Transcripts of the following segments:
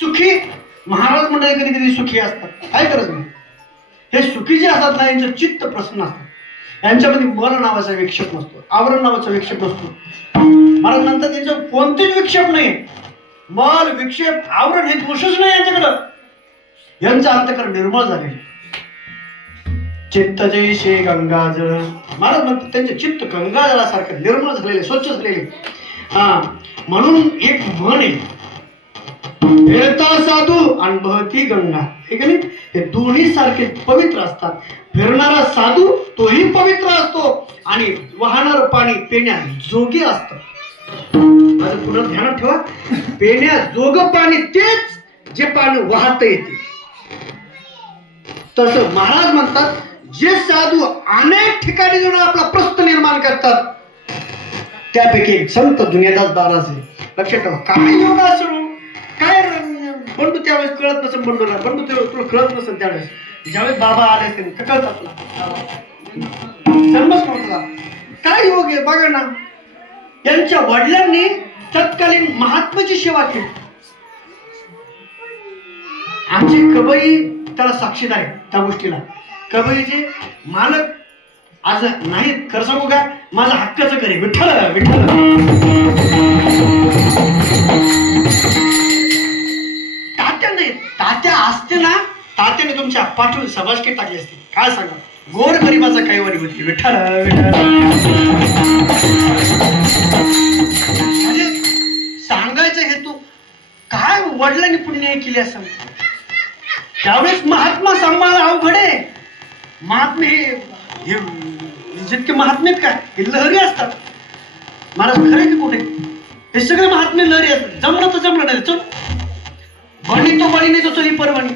सुखी महाराज मंडळी कधी कधी सुखी असतात, काय गरज नाही. हे सुखी जे असतात ना, यांचं चित्त प्रसन्न असतं. यांच्यामध्ये मन नावाचा विक्षेप नसतो, आवरण नावाचा विक्षेप नसतो. महाराज म्हणतात त्यांचं कोणतेच विक्षेप नाही. मल विक्षेप आवरण हे दोषच नाही यांच्याकडं. यांचं अंतःकरण निर्मळ झालेलं. चित्त जैसे गंगाजळ. महाराज म्हणतात त्यांचे चित्त गंगाजळासारखं निर्मळ झालेले, स्वच्छ झालेले. म्हणून एक म्हण आहे, फिरता साधू आणि बहती गंगा. हे का नाही, हे दोन्ही सारखे पवित्र असतात. फिरणारा साधू तोही पवित्र असतो आणि वाहणारं पाणी पेण्याजोगे असतं. माझं पुन्हा ध्यानात ठेवा, पेण्याजोग पाणी तेच जे पाणी वाहत येते. तसं महाराज म्हणतात, जे साधू अनेक ठिकाणी जाऊन आपला प्रश्न निर्माण करतात, त्यापैकी एक संत दुनियादास महाराज आहे. लक्षात ठेवा, काय योग असो, काय बंडू त्यावेळेस कळत नसेल. बंडूला बंडू तुला कळत नसेल त्यावेळेस, ज्यावेळेस बाबा आले असेल कळतात तुला, जन्मच नव्हता. काय योग आहे बघा ना. यांच्या वडिलांनी तत्कालीन महात्म्याची सेवा केली. आमचे कबई त्याला साक्षीदार आहे त्या गोष्टीला. कबईचे मालक आज नाही, खरं सांगू का, माझं हक्काचं घर आहे. विठ्ठल विठ्ठल. तात्या नाही, तात्या असते ना, तात्याने तुमच्या पाठवून सभासकी टाकली असते. काय सांगा, गोर गरीबाचा काही वारी होती. विठ्ठल विठ्ठल. म्हणजे सांगायचं हेतू काय, वडिलांनी पुण्य केली असं. त्यावेळेस महात्मा सांभाळणं अवघड आहे. महात्मे हे जितके महात्मे का हे लहरी असतात. महाराज खरे की कुठे, हे सगळे महात्मे लहरी असतात. जमलं तर जमलं, नाही चल बणी तो बणी, नाही तो चली परवणी.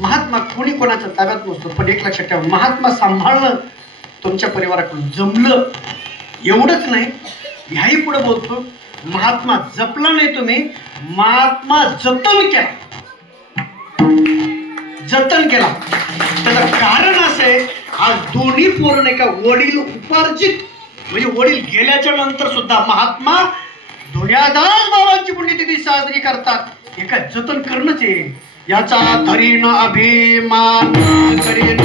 महात्मा कोणी कोणाच्या ताब्यात नसतो. पण एक लक्षात ठेवा, महात्मा सांभाळणं तुमच्या परिवाराकडून जमलं एवढंच नाही, ह्याही पुढे बोलतो, महात्मा जपला नाही तुम्ही, महात्मा जतन केला, जतन केला. त्याचं कारण असं आहे, आज दोन्ही पोरं नाही का वडील उपार्जित, म्हणजे वडील गेल्याच्या नंतर सुद्धा महात्मा दुनियादास बाबांची पुण्यतिथी साजरी करतात. एका जतन करणंच आहे. याचा धरीन अभिमान करीन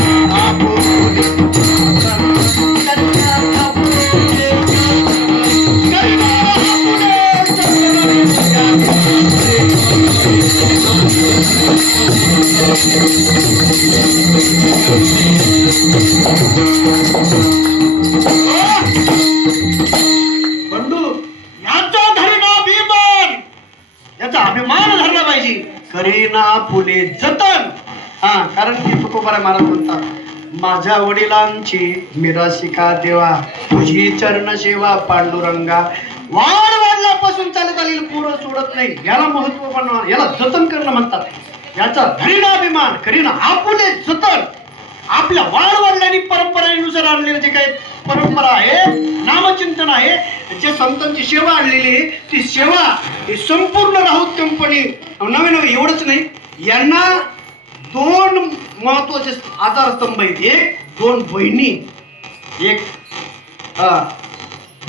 बंधू, याचा धरीन अभिमान, याचा अभिमान धरला पाहिजे. करीना फुले जतन. कारण की तुकोबाराय महाराज म्हणतात, माझ्या वडिलांची मिरासिका देवा, तुझी चरण सेवा पांडुरंगा. वाढ वाढल्यापासून चालत आलेली पोरं सोडत नाही. याला महत्व बनवा, याला जतन करणं म्हणतात. याचा धरीना अभिमान, करीना आपुले जतन. आपल्या वाढ वडिलांनी परंपरेनुसार आणलेलं जे काही परंपरा आहे, नामचिंतन आहे, जे संतांची सेवा आणलेली आहे, ती सेवा ही संपूर्ण राऊत कंपनी नवे नवे एवढंच नाही, यांना दोन महत्वाचे आधारस्तंभ आहेत. एक दोन बहिणी, एक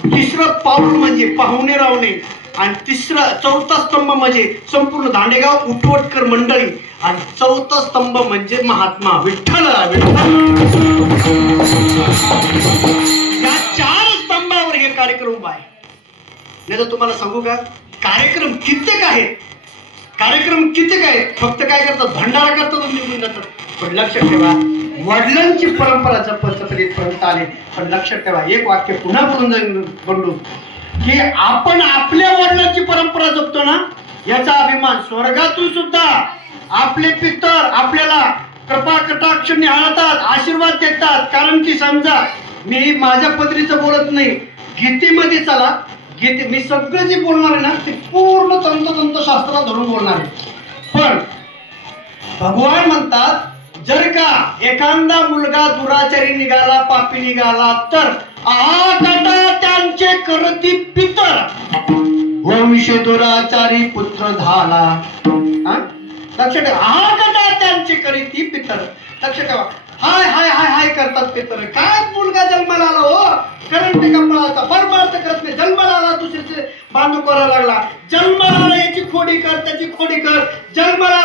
तिसरं पाऊल म्हणजे पाहुणे रावणे, आणि चौथा स्तंभ म्हणजे संपूर्ण दांडेगाव उठवटकर मंडळी, आणि चौथा स्तंभ म्हणजे महात्मा विठ्ठल विठ्ठल. या चार स्तंभावर हे कार्यक्रम आहे. नाही तर तुम्हाला सांगू का, कार्यक्रम कित्येक आहेत, कार्यक्रम कित्येक आहेत. फक्त काय करतात, भंडारा करतात आणि निघून जातात. पण लक्षात ठेवा, वडिलांची परंपरा जपत इथपर्यंत आले. पण लक्षात ठेवा, एक वाक्य पुन्हा बोलून जाईल बंडू, की आपण आपल्या वडिलांची परंपरा जपतो ना, याचा अभिमान स्वर्गातून सुद्धा आपले पितर आपल्याला कृपा कटाक्ष निहाळतात, आशीर्वाद देतात. कारण की समजा मी माझ्या पदरीचं बोलत नाही, गीतेमध्ये चला, गीते मी सगळं जे बोलणार आहे ना, ते पूर्ण तंतोतंत शास्त्राला धरून बोलणार आहे. पण भगवान म्हणतात, जर का एखादा मुलगा दुराचारी निघाला, पापी निघाला, तर आकाटा त्यांचे करती पितर, वंश दुराचारी पुत्र झाला. लक्षात ठेवा, आकाटा त्यांचे करीती पितर. लक्षात ठेवा, हाय हाय हाय हाय करतात पितर. काय मुलगा जन्माला आला हो, करंट कमळाचा परमार्थ करत नाही. जन्माला आला दुसरीचे बांधू करायला लागला, जन्माला आला याची खोडी कर, त्याची खोडी कर, जन्माला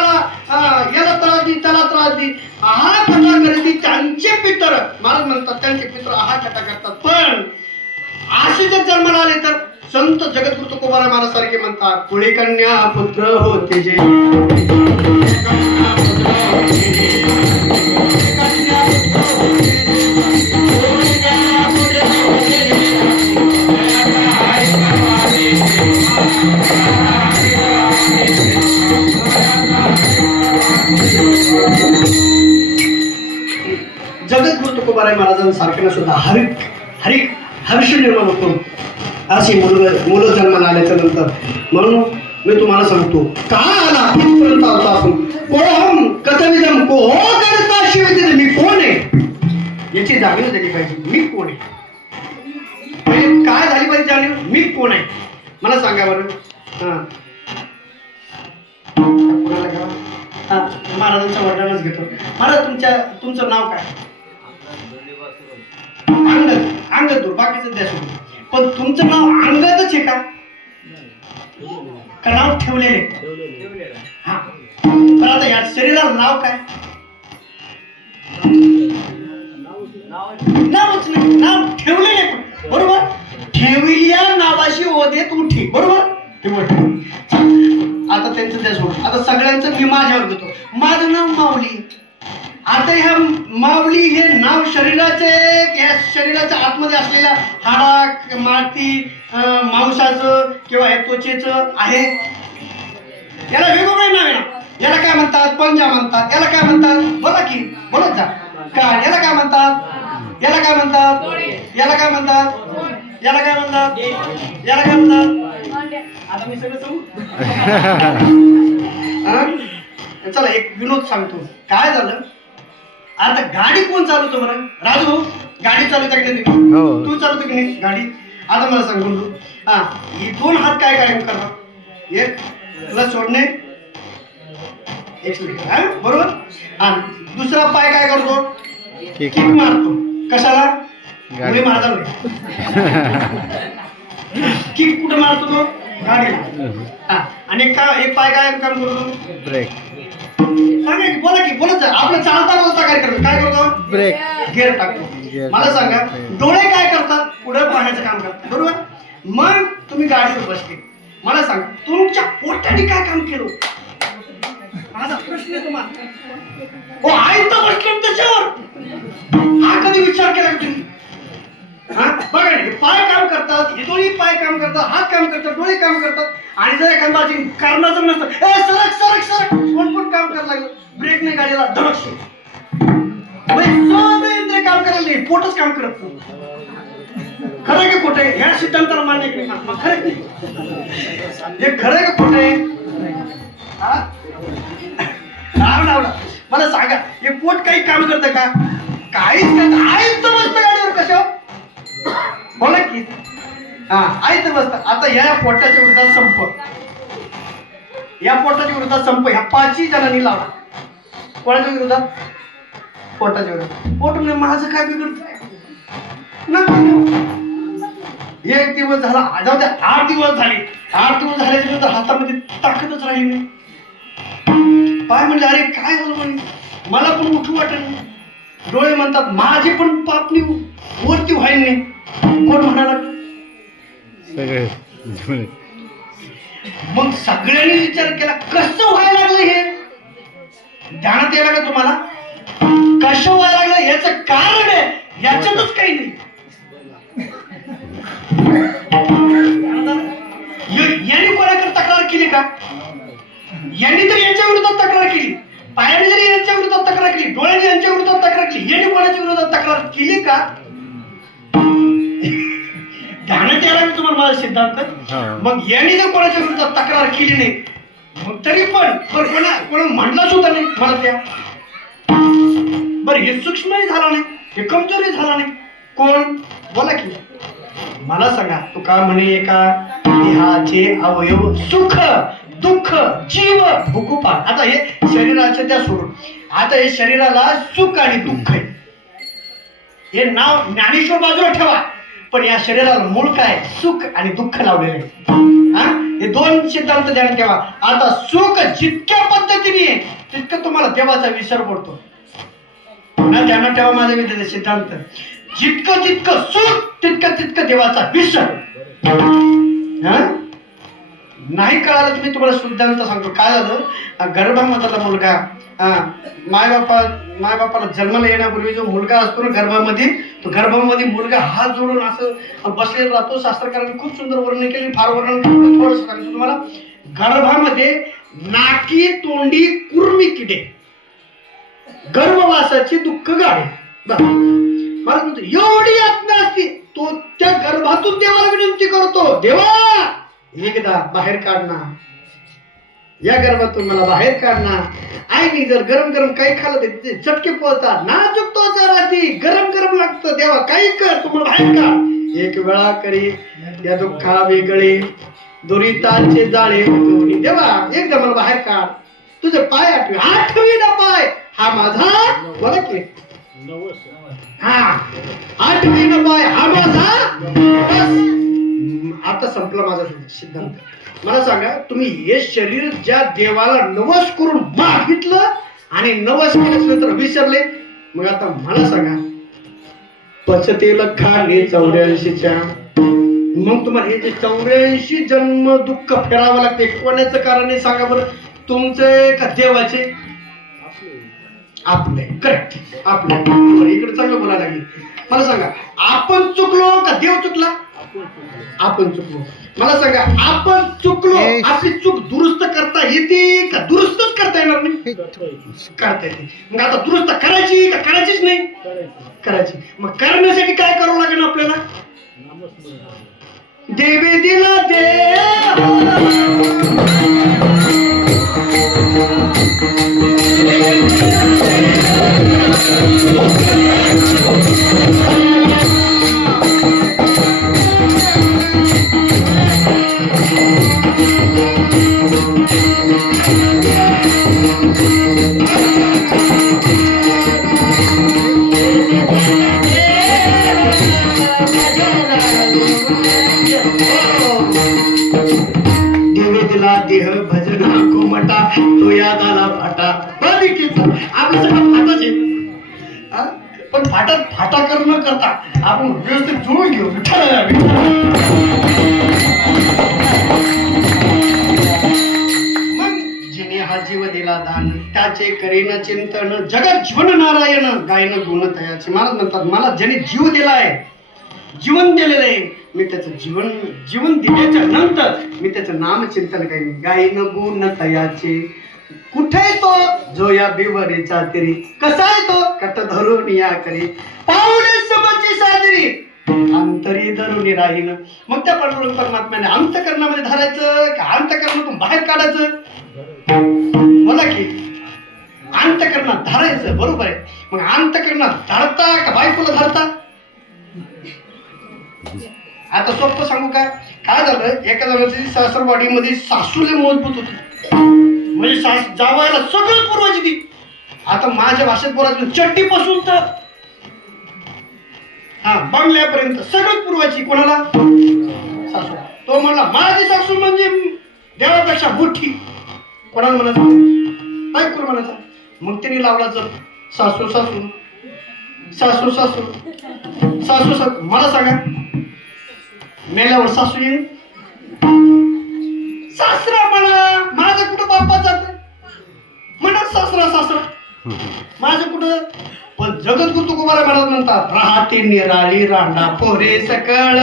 याला त्रास दे, त्याला त्रास दे, हा कथा करते. त्यांचे पितर महाराज म्हणतात, त्यांचे पितर हा कथा करतात. पण असे जर जन्माला आले तर संत जगद्गुरु तुकोबाराय महाराज सारखे म्हणतात, कुळी कन्या पुत्र होते जे, जगद्गुरु तुकोबाराय महाराजांसारख्यांना सुद्धा हर्ष निर्माण होतो अशी मुलं जन्माला आल्याच्या नंतर. म्हणून मी तुम्हाला सांगतो, का आला इथपर्यंत आलो आपण. कोहम कथविदम कोहो करता शिवते, मी कोण आहे याची जाणीव झाली पाहिजे. मी कोण आहे म्हणजे काय झाली पाहिजे जाणीव, मी कोण आहे मला सांगा बरं. महाराजांच्या वर्णनच घेतो. महाराज तुमचं नाव काय? अंगद दूर, बाकीचं द्या सोडून. पण तुमचं नाव अंगदच आहे का नाव ठेवलेले? हा, पण आता या शरीराला नाव काय? नावच नाही, नाव ठेवलेले. पण बरोबर, ठेवल्या नावाशी ओदेत उठी, बरोबर. आता त्यांचं द्या सोडून. आता सगळ्यांचं मी माझ्यावर घेतो. माझं नाव माऊली. आता ह्या माऊली हे नाव शरीराचे, या शरीराच्या आतमध्ये असलेल्या हाडा, माती, मांसाचं किंवा हे त्वचेचं आहे. याला वेगवेगळे नाव आहे ना. याला काय म्हणतात? पंजा म्हणतात. याला काय म्हणतात? बोला की, बोलत जा. काय याला काय म्हणतात? याला काय म्हणतात? याला काय म्हणतात? याला काय म्हणतात? याला काय म्हणतात? आता मी सगळं सांगू. चला एक विनोद सांगतो. काय झालं, आता गाडी कोण चालवतो बरं? राजू भाऊ गाडी चालवता की नाही? तू चालवतो की नाही गाडी? आता मला सांग बोलतो. हा, ही दोन हात काय काय करतात? एक तुला सोडणे, एक बरोबर. आणि दुसरा पाय काय करतो? किक मारतो. कशाला? मी माझा किक कुठं मारतो तो? गाडीला. हा, आणि एक पाय काय काम करतो? ब्रेक. सांगा की, बोला की, बोलत जा. आपलं चालता बोलता काय करतो? काय करतो? ब्रेक, गिअर टाकतो. मला सांगा, डोळे काय करतात? पुढे पाहण्याचं काम करतात, बरोबर. मग तुम्ही गाडीवर बसले. मला सांगा, तुमच्या पोटाने काय काम केलं? माझा प्रश्न आहे तुम्हाला. हो, आई तर बसले त्याच्यावर. हा कधी विचार केला का तुम्ही? हा, बघा हे पाय काम करतात, हे दोन्ही पाय काम करतात, हात काम करतात, डोळे काम करतात. आणि जर एखादा कारणाचं नसतं, सरक सरक सरक कोण काम करायला लागलं, ब्रेक नाही गाडीला धडकतो. सगळे काम करायला नाही, पोटच काम करत नाही. खरं की खोटं आहे? ह्या सिद्धांताला मान्य की नाही? खरं की हे खरं का खोटं आहे? मला सांगा, हे पोट काही काम करतं का? काहीच करत. आईच तर बसतं गाडीवर. कशावर? बोला की. हा, आई तर बसतं. आता या पोटाच्या विरोधात संप, या पोटाच्या विरोधात संप ह्या 5 जणांनी लावला. कोणाच्या विरोधात? पोटाच्या विरोधात. पोट म्हणजे माझं काय बिघडतं? एक दिवस झाला, जाऊ द्या 8 दिवस झाले. 8 दिवस झाल्याच्या नंतर हातामध्ये ताकदच राहिली नाही. पाय म्हणजे अरे काय झालं म्हणे, मला पण उठू वाटत नाही. डोळे म्हणतात माझी पण पापणी वरती व्हायला नाही. कोण म्हणाला? मग सगळ्यांनी विचार केला कसं व्हायला लागलं हे. ध्यानात यायला का तुम्हाला? कसं व्हायला लागलं याचं कारण आहे, याच्यातच काही नाही. यांनी कोणाकडे तक्रार केली का? यांनी तर यांच्या विरोधात तक्रार केली. पायाने जरी यांच्या विरोधात तक्रार केली, डोळ्याने यांच्या विरोधात तक्रार केली. यांनी कोणाच्या विरोधात तक्रार केली का? ध्यानात यायला मी तुम्हाला माझा सिद्धांत. मग यांनी जर कोणाच्या विरोधात तक्रार केली नाही, मग तरी पण कोणा म्हणला सुद्धा नाही मला त्या. बरं, हे सूक्ष्मही झाला नाही, हे कमजोरी झाला नाही. कोण? बोला की मला सांगा. तुका म्हणे एका देहाचे अवयव सुख दुःख जीव भुकुपान. आता हे शरीराचं त्या सोडून, आता हे शरीराला सुख आणि दुःख आहे. हे नाव ज्ञानेश्वर बाजूला ठेवा, पण या शरीराला मूळ काय? सुख आणि दुःख लावलेलं आहे. हे दोन सिद्धांत ध्यान ठेवा. आता सुख जितक्या पद्धतीने आहे तितकं तुम्हाला देवाचा विसर पडतो. पुन्हा ध्यानात ठेवा माझ्या विद्यार्थी सिद्धांत. जितकं जितकं सुख तितकं तितकं देवाचा विसर. नाही कळालं तुम्ही तुम्हाला सिद्धांत सांगतो. काय झालं, गर्भामधला मुलगा मायबापाला जन्माला येण्यापूर्वी जो मुलगा असतो ना गर्भामध्ये, तो गर्भामध्ये मुलगा हात जोडून असं बसलेला राहतो. शास्त्रकारांनी खूप सुंदर वर्णन केले. फार वर्णन थोडंसं सांगतो तुम्हाला. गर्भामध्ये नाकी तोंडी कुर्मी किडे, गर्भवासाची दुःख गाडे. मला म्हणतो एवढी आज्ञा असते. तो त्या गर्भातून देवाला विनंती करतो, देवा एकदा बाहेर काढणार, या गर्भातून मला बाहेर काढणार. आईने जर गरम गरम काही खाल्लं तर तिथे चटके पोहतात, नाजूक त्वचा राहती, गरम गरम लागतं. देवा काही कर, तुम्हाला बाहेर काढ. एक वेळा करी या दुःखा वेगळे दुरिताचे जाळे उठवणी. देवा एकदा मला बाहेर काढ. तुझे पाय आठवी, आठवी ना पाय हा माझा, बघा की हा आठवी ना पाय हा माझा. बस आता संपला माझा सिद्धांत. मला सांगा, तुम्ही हे शरीर ज्या देवाला नवस करून मागितलं आणि नवस केल्यानंतर विसरले, मग आता मला सांगा पचतेल खाणे 84च्या, मग तुम्हाला हे जे 84 जन्म दुःख फेरावं लागते. कोणाचं कारण आहे सांगा बरं? तुमचे का देवाचे? आपले. करेक्ट, आपले. इकडे चांगलं बोलायला लागले. मला सांगा, आपण चुकलो का देव चुकला? आपण चुकलो. मला सांगा, आपण चुकलो, आपली चूक दुरुस्त करता येते का दुरुस्तच करता येणार नाही? करता येते. मग आता दुरुस्त करायची का करायचीच नाही? करायची. मग करण्यासाठी काय करावं लागेल आपल्याला? देवे दिला देह भजना कोमटा तो याद आला फाटा. आपलं सगळं फाटाच आहे. पण फाटा कर न करता आपण व्यवस्थित जुळून घेऊ. मग जिने हा जीव दिला दान त्याचे करीन चिंतन जगत जीवन नारायण गायन गुण तयाचे. महाराज म्हणतात, मला ज्याने जीव दिलाय, जीवन दिलेलं आहे, मी त्याचं जीवन दिल्याच्या नंतर मी त्याचं नाम चिंतन करीन. गायन गुण तयाचे. कुठे तो जो या बिवरीचा तरी, कसा आहे तो कट धरून या करी, पावणे समची साजरी अंतरी धरून राहीन. मग त्या परमात्म्याने अंतकरणामध्ये धरायचं का अंतकरणातून बाहेर काढायचं? बोला की अंतकरणात धरायचं, बरोबर आहे. मग अंतकरणात धरता का बायकोला धरता? आता सोपं सांगू का? काय झालं, एका जणाची सासरवाडीमध्ये सासूले मजबूत होती, म्हणजे जावायला सगळं पुरवायची ती. आता माझ्या भाषेत बोलायचं चट्टीपासून तर बंगल्यापर्यंत सगळं पुरवायची. कोणाला? सासू. तो म्हणला माझी सासू म्हणजे देवापेक्षा मोठी. कोणाला म्हणायचं? बायकोला म्हणायचं. मग त्यांनी लावला जर सासू सासू सासू सासू सासू सासू. मला सांगा, मेल्यावर सासू येईल? सासरा म्हणा, माझं कुठं बापा जात म्हणा, सासरा सासरा माझं कुठं. पण जगद्गुरु तुकोबाराय महाराज म्हणतात, राहते निराळी रांडा पोरे सकळ,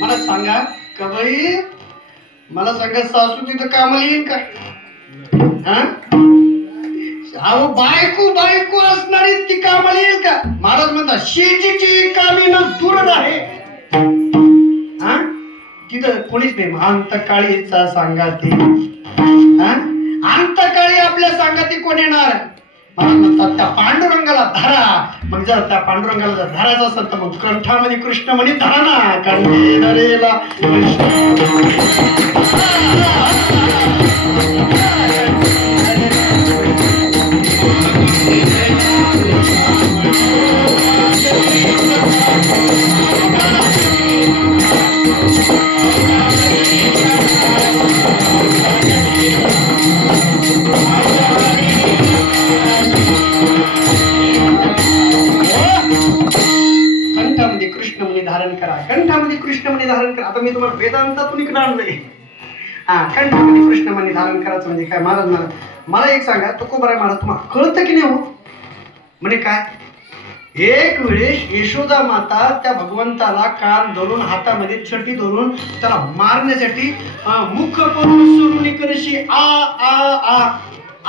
मला सांगा कवई, मला सांगा सासू तिथं कामाला येईल का? अहो बायको बायको असणारी ती कामाला येईल का? महाराज म्हणतात शेतीची कामी न दूर आहे. तिथं कोणीच नाही. अंतकाळीचा सांगाती, अंतकाळी आपल्या सांगाती कोण येणार? मला म्हणतात त्या पांडुरंगाला धरा. मग जर त्या पांडुरंगाला जर धरायचं असेल तर मग कंठामध्ये कृष्ण म्हणे धरा ना, कंठी धरेला कंठामध्ये कृष्णमणी धारण करा, कंठामध्ये कृष्णमणी धारण करा. आता मी तुम्हाला वेदांतातून इकडे आणलंय. कंठामध्ये कृष्णमणी धारण करायचं म्हणजे काय? महाराज मला एक सांगा, तुकोबाराय महाराज तुम्हाला कळतं की नाही हो? म्हणजे काय, एक वेळेस यशोदा माता त्या भगवंताला कान धरून हातामध्ये छटी धरून त्याला मारण्यासाठी मुख करून सुरुणी करशी आ आ आ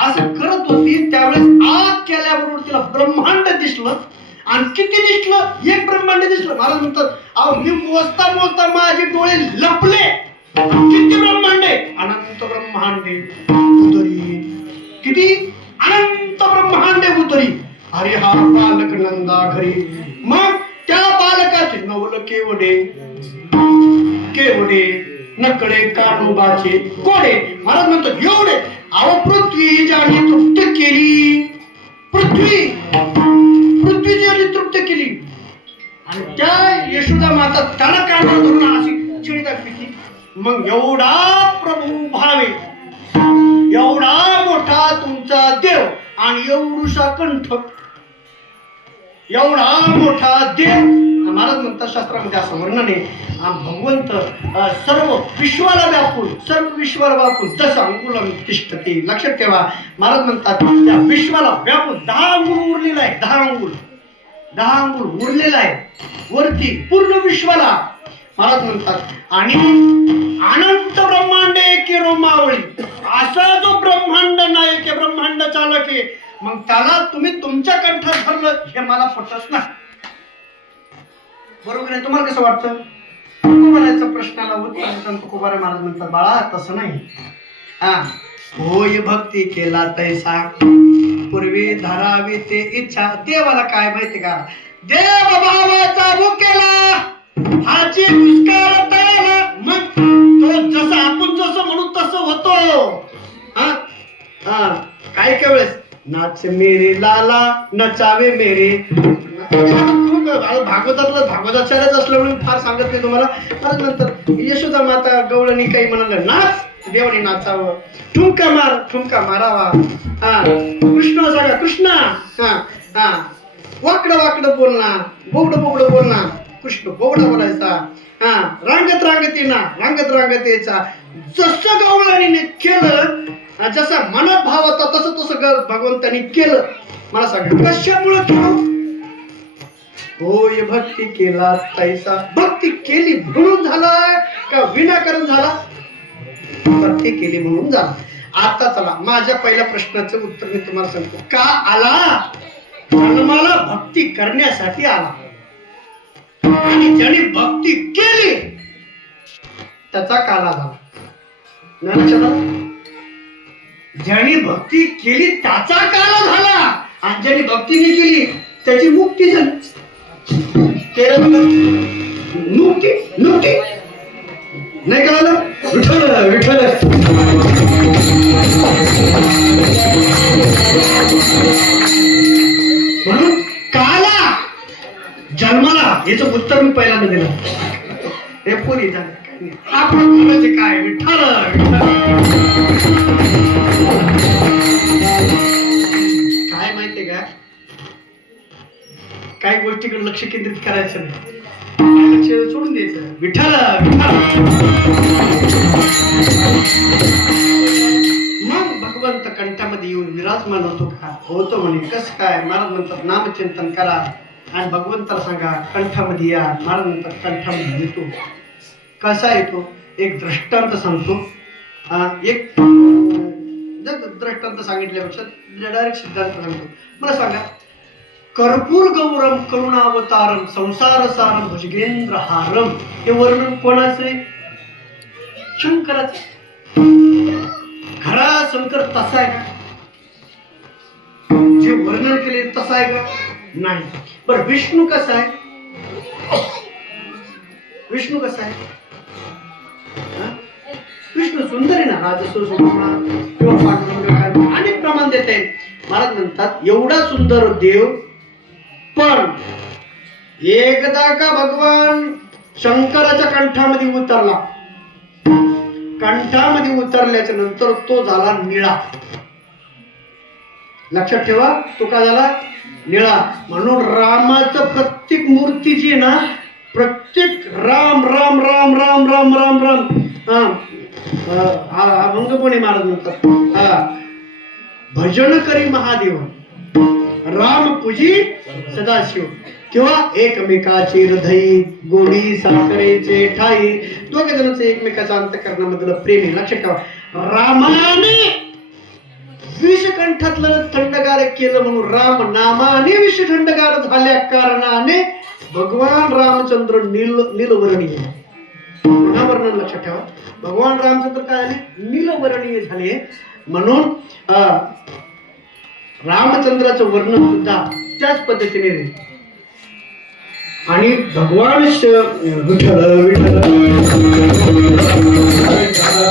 असं करत होती. त्यावेळेस आ केल्याबरोबर तिला ब्रह्मांड दिसलं. आणि किती दिसलं? एक ब्रह्मांड दिसलं. महाराज म्हणतात, अहो मी मोजता मोजता माझे डोळे लपले. किती ब्रह्मांडे? अनंत ब्रह्मांडे उदरी. किती? अनंत ब्रह्मांडे उदरी. अरे हा बालक नंदा घरी. मग त्या बालकाचे नवल केवडे केवडे नकडे कानोबाचे कोडे. महाराज म्हणतात एवढे. अहो पृथ्वी ज्याने तृप्त केली, पृथ्वी ज्याने तृप्त केली, आणि त्या यशोदा माता त्याला कानावर धरून अशी चिडी दाखवली. मग एवढा प्रभू भावे, एवढा मोठा तुमचा देव आणि एवढूसा कंठ, एवढा मोठा देव. महाराज म्हणतात शास्त्रामध्ये असं वर्णन आहे, भगवंत सर्व विश्वाला व्यापून, सर्व विश्वाला व्यापून जसं अंगुलम तिष्ठते. लक्षात ठेवा, महाराज म्हणतात त्या विश्वाला व्यापून 10 अंगुल उरलेला आहे. 10 अंगुल उरलेला आहे वरती पूर्ण विश्वाला. महाराज म्हणतात आणि अनंत ब्रह्मांडे की रोमावळी. असा जो ब्रह्मांड नायक आहे, ब्रह्मांड चालक आहे, मग त्याला तुम्ही तुमच्या कंठात धरलं हे मला पटत नाही. बरोबर आहे? तुम्हाला कसं वाटतं? तुकोबारायच्या प्रश्नाला उत्तर देताना तुकोबाराय महाराज म्हणतात, बाळा तसं नाही. होय भक्ती केला तैसा पूर्वी धरावी ते इच्छा. देवाला काय माहिती का? देव भावाचा भुकेला हाची दुष्काळ तळाला. मग तो जसं आपण जसं म्हणू तसं होतो. काय काय वेळेस नाच मेरे लाला नचावे मेरे. भागवताचार्यच असलं म्हणून फार सांगत नाही तुम्हाला. परत नंतर यशोदा माता गवळणी काही म्हणाल नाच, देवाने नाचावं, ठुमका मार, ठुमका मारावा. कृष्ण सांगा कृष्णा. वाकडं वाकडं बोलणार, बोबडं बोबडं बोलणार, कृष्ण बोबडा बोलायचा. रांगत रांगत येणार, रांगत रांगत यायचा. जसं गवळणीने केलं, जसा मनात भाव होता तसं तसं भगवंतानी केलं. मला सांगा कशामुळे केलं? होय भक्ती केला तैसा. भक्ती केली म्हणून झाला का विनाकारण झाला? भक्ती केली म्हणून झाला. आता चला माझ्या पहिल्या प्रश्नाचं उत्तर मी तुम्हाला सांगतो. का आला? जन्माला भक्ती करण्यासाठी आला. आणि ज्याने भक्ती केली त्याचा काला झाला. ज्याने भक्ती केली त्याचा काला झाला, आणि ज्याने भक्ती नाही केली त्याची मुक्ती झाली. मुक्ती मुक्ती नाही कळलं? विठ्ठल विठ्ठल. म्हणून काला जन्माला याचं उत्तर मी पहिल्यांदा दिलं. हे पुरी झालं आपण म्हणजे काय? विठ्ठल काय माहितीये का? काही गोष्टीकडे लक्ष केंद्रित करायचं नाही, लक्ष सोडून द्यायचं. विठ्ठल मग भगवंत कंठामध्ये येऊन विराजमान होतो का? होतो म्हणे. कसं काय? महाराज म्हणतात नामचिंतन करा आणि भगवंताला सांगा कंठामध्ये या. महाराज म्हणतात कंठामध्ये येतो. कसा येतो? एक दृष्टांत सांगतो. एक दृष्टांत सांगितल्यापेक्षा डायरेक्ट सिद्धांत सांगतो. मला सांगा, कर्पूर गौरम करुणावतारम संसार सारम भुजगेंद्र हारम, हे वर्णन कोणाचं आहे? शंकराचा. खरा शंकर तसा आहे का? जे वर्णन केले तसा आहे का? नाही. बरं विष्णू कसा आहे? विष्णू कसा आहे? विष्णू सुंदर आहे ना, राजसूय किंवा पांडुरंग अनेक प्रमाण देत आहेत. महाराज म्हणतात एवढा सुंदर देव, पण एकदा का भगवान शंकराच्या कंठामध्ये उतरला, कंठामध्ये उतरल्याच्या नंतर तो झाला निळा. लक्षात ठेवा, तो काय झाला? निळा. म्हणून रामाचं प्रत्येक मूर्ती जी आहे ना, प्रत्येक राम राम राम राम राम राम राम अभंगपणे महाराज म्हणतात, भजन करी महादेव, राम पूजी सदाशिव, किंवा एकमेकाचे हृदय गोडी साखरेचे ठाई. दोघे जणांचं एकमेकाच्या अंतःकरणामधलं प्रेम आहे. लक्षात ठेवा, रामाने विषकंठातलं थंडगार केलं म्हणून राम नामाने विष थंडगार झाल्या कारणाने भगवान रामचंद्र नीलवर्णीय. पुन्हा वर्णन लक्षात ठेवा, भगवान रामचंद्र काय झाले? नीलवर्णीय झाले. म्हणून रामचंद्राचं वर्णन सुद्धा त्याच पद्धतीने. आणि भगवान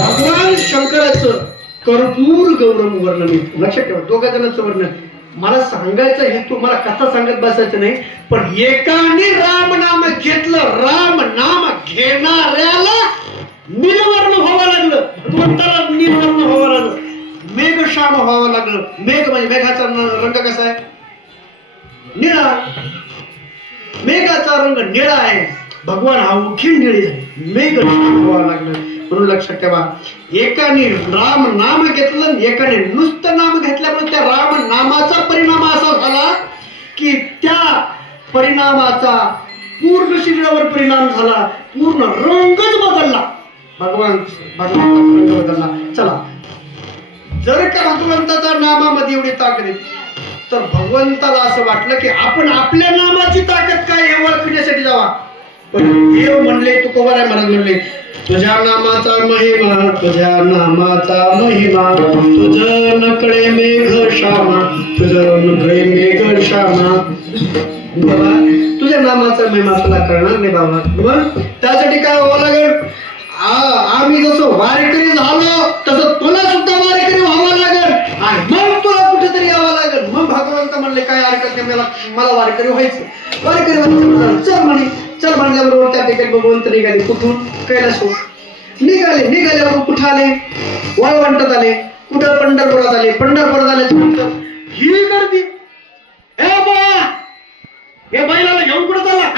भगवान शंकराचं कर्पूर गौरव वर्णन. लक्षात ठेवा, दोघा जणांचं वर्णन. मला सांगायचा हेतू, मला कथा सांगत बसायचं नाही, पण एकाने राम नाम घेतलं, राम नाम घेणाऱ्याला नीलवर्ण व्हावं लागलं, भगवंताला नीलवर्ण व्हावं लागलं, मेघश्याम व्हावं लागलं. मेघ म्हणजे मेघाचा रंग कसा आहे? निळा. मेघाचा रंग निळा आहे, भगवान आणखी निळे झाले, मेघश्याम व्हावं लागलं. म्हणून लक्षात ठेवा, एकाने राम नाम घेतलं, एकाने नुसतं नाम घेतल्यामुळे त्या राम नामाचा परिणाम असा झाला की त्या परिणामाचा पूर्ण शरीरावर परिणाम झाला, पूर्ण रंगच बदलला. भगवानचा रंग बदलला. चला, जर का भगवंताच्या नामामध्ये एवढी ताकद आहे, तर भगवंताला असं वाटलं की आपण आपल्या नामाची ताकद काय हे ओळखण्यासाठी जावा. पण देव म्हणले, तू कोबर आहे महाराज म्हणले, तुझ्या नामाचा महिमा, तुझ्या नामाचा महिमा, तुझं नकळे मेघ श्यामा, तुझं नकळे मेघ श्यामा. बाबा तुझ्या नामाचा महिमा तुला कळणार नाही बाबा. मग त्यासाठी काय व्हावं लागेल? आम्ही जसं वारकरी झालो तसं तुला सुद्धा वारकरी व्हावं लागेल, आणि मग तुला कुठेतरी यावं लागेल. मग भगवंत म्हणले काय हरकत नाही, मला वारकरी व्हायचं. वारकरी व्हायचं, चल म्हणे. चल म्हणल्याबरोबर त्या ठिकाणी भगवंत निघाले. कुठून? कैलासहून निघाल्यावर कुठं आले? वाळवंटात आले. कुठं? पंढरपुरात आले. पंढरपुरात आल्याच्या नंतर ही गर्दी, हे बैलाला घेऊन कुठं चालला?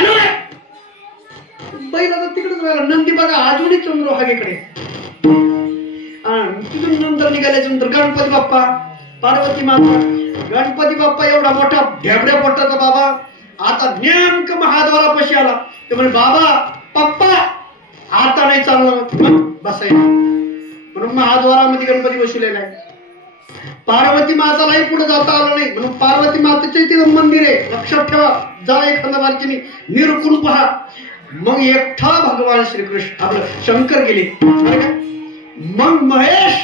बैलाला तिकडेच राहिला. नंदी बघा अजूनही चंद्रभागेकडे. तिथून नंतर निघाल्याच्या नंतर गणपती बाप्पा, पार्वती माता. गणपती बाप्पा एवढा मोठा ढेबऱ्या पोटाचा बाबा आता नेमकं महाद्वारापाशी आला. ते म्हणे, बाबा पप्पा आता नाही चाललं बसाय. म्हणून महाद्वारामध्ये गणपती बसलेला आहे. पार्वती मातालाही पुढे जाता आलं नाही, म्हणून पार्वती मातेचे तिथं मंदिर आहे. लक्षात ठेवा, जा एखाद्या बारकीने निरखून पहा. मग एकटा भगवान श्रीकृष्ण आपलं शंकर गेले. मग महेश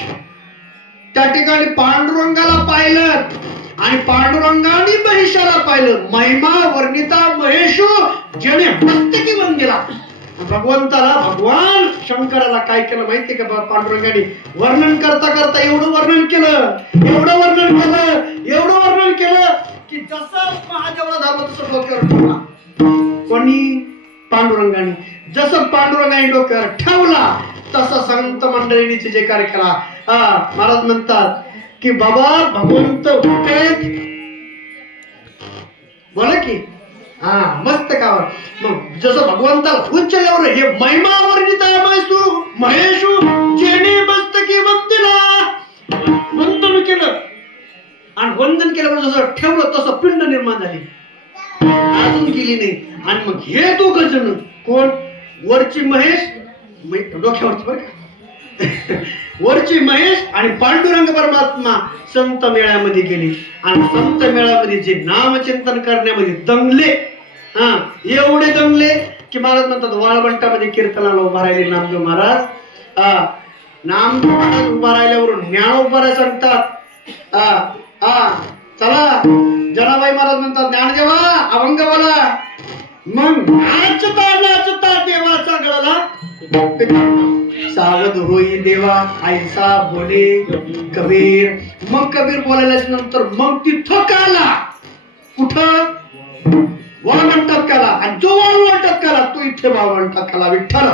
त्या ठिकाणी पांडुरंगाला पाहिलं, आणि पांडुरंगाने महेशाला पाहिलं. महिमा वर्णिता महेशू जेणे मस्तकी वंदिला. भगवंताला, भगवान शंकराला काय केलं माहितीये का? पांडुरंगाने वर्णन करता करता एवढं वर्णन केलं की जसं महादेवाला झालं तसं डोक्यावर ठेवला. कोणी? पांडुरंगाने. जसं पांडुरंगाने डोक्यावर ठेवला तसं संत मंडळीने जे कार्य केला. महाराज म्हणतात की बाबा भगवंत बोला की मस्त कावर. मग जसं भगवंताला उच्चल्यावर हे महिमा वर्णिता महेशू जेने मस्तकी वंदिला, वंदन केलं. आणि वंदन केल्यावर जसं ठेवलं तसं पिंड निर्माण झाली, अजून गेली नाही. आणि मग हे दोघ जण कोण? वरची महेश, डोक्यावरची बरं का, वरची महेश आणि पांडुरंग परमात्मा संत मेळ्यामध्ये गेले. आणि संत मेळ्यामध्ये जे नामचिंतन करण्यामध्ये दंगले, एवढे दंगले की महाराज म्हणतात वाळवंटामध्ये कीर्तनाला उभा राहिले नामदेव महाराज. नाम उभा राहिल्यावरून ज्ञान उभा सांगतात. चला जनाबाई महाराज म्हणतात ज्ञानदेवा अभंग बोला. मग नाचता देवाचा गळाला सावध होई देवा ऐसा बोले कबीर. मग कबीर बोलायलाच नंतर मग तिथं काला कुठं वाळवंटात काला. आणि जो वाळवंटात काला तो इथे वाळवंटात काला विठ्ठल.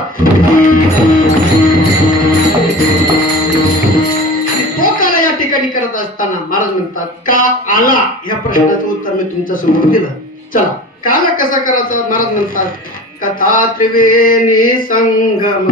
आणि तो काला या ठिकाणी करत असताना महाराज म्हणतात का आला या प्रश्नाचं उत्तर मी तुमच्या समोर दिलं. चला काला कसा करायचा महाराज म्हणतात कथा त्रिवेणी संगम.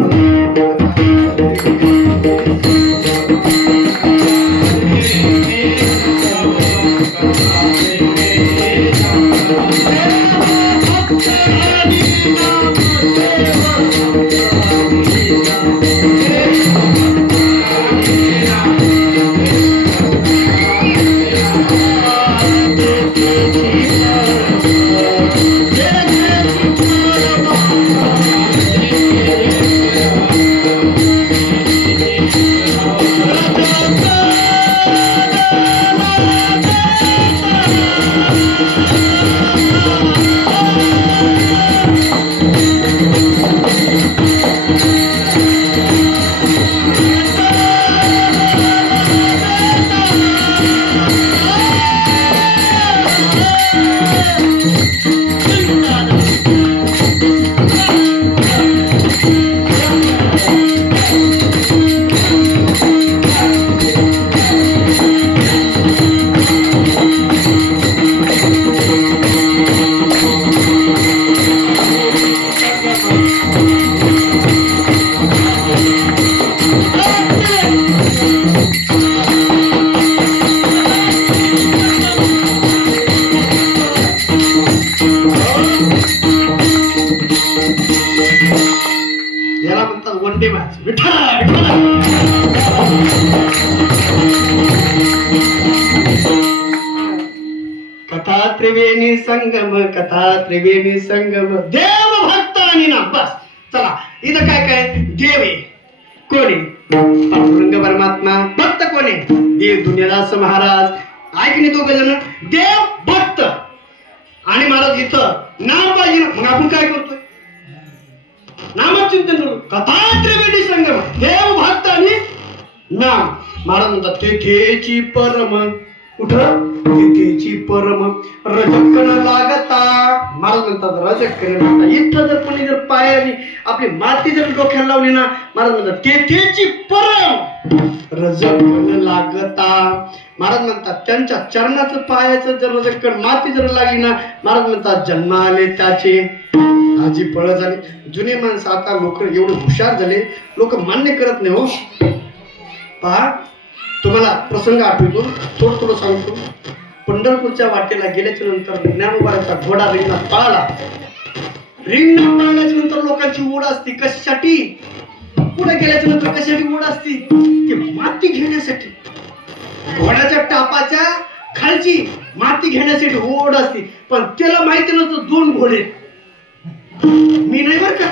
याला म्हणतात वनडे मॅच. कथा त्रिवेणी संगम कथा त्रिवेणी संगम देव भक्त आणि ना बस. चला इथं काय काय देव आहे कोणी पांडुरंग परमात्मा. भक्त कोणी देव दुनियादास महाराज. ऐकणे दोघ जण देव भक्त आणि महाराज इथं नाम पाहिजे ना. मग आपण काय करतोय नामचिंतन करू. कथा त्रिवेणी संगम देव भक्त आणि नाम. महाराज म्हणतात तेथेची परम कुठं तेथेची परम रजकन लागता. महाराज म्हणतात रजकन लागता. इथं जर कोणी जर पायाने आपली माती जर डोक्याला लावली ना महाराज म्हणतात तेथेची परम रजकन लागता. महाराज म्हणतात त्यांच्या चरणाचं पायाचं जर रजकन माती जर लागली ना महाराज म्हणतात जन्म आले त्याचे आजी पळ झाली. जुने माणसं आता लोक एवढे हुशार झाले लोक मान्य करत नाही. हो पहा तुम्हाला प्रसंग आठवतो थोडं सांगतो. पंढरपूरच्या वाटेला गेल्याच्या नंतर ज्ञानोबाचा घोडा रिंगणात पळाला. रिंगणात पळाल्याच्या नंतर लोकांची ओढ असती कशासाठी. पुढे गेल्याच्या नंतर कशासाठी ओढ असती ती माती घेण्यासाठी. घोड्याच्या टापाच्या खालची माती घेण्यासाठी ओढ असती. पण त्याला माहिती नसतं दोन घोडे मी नाही बर का.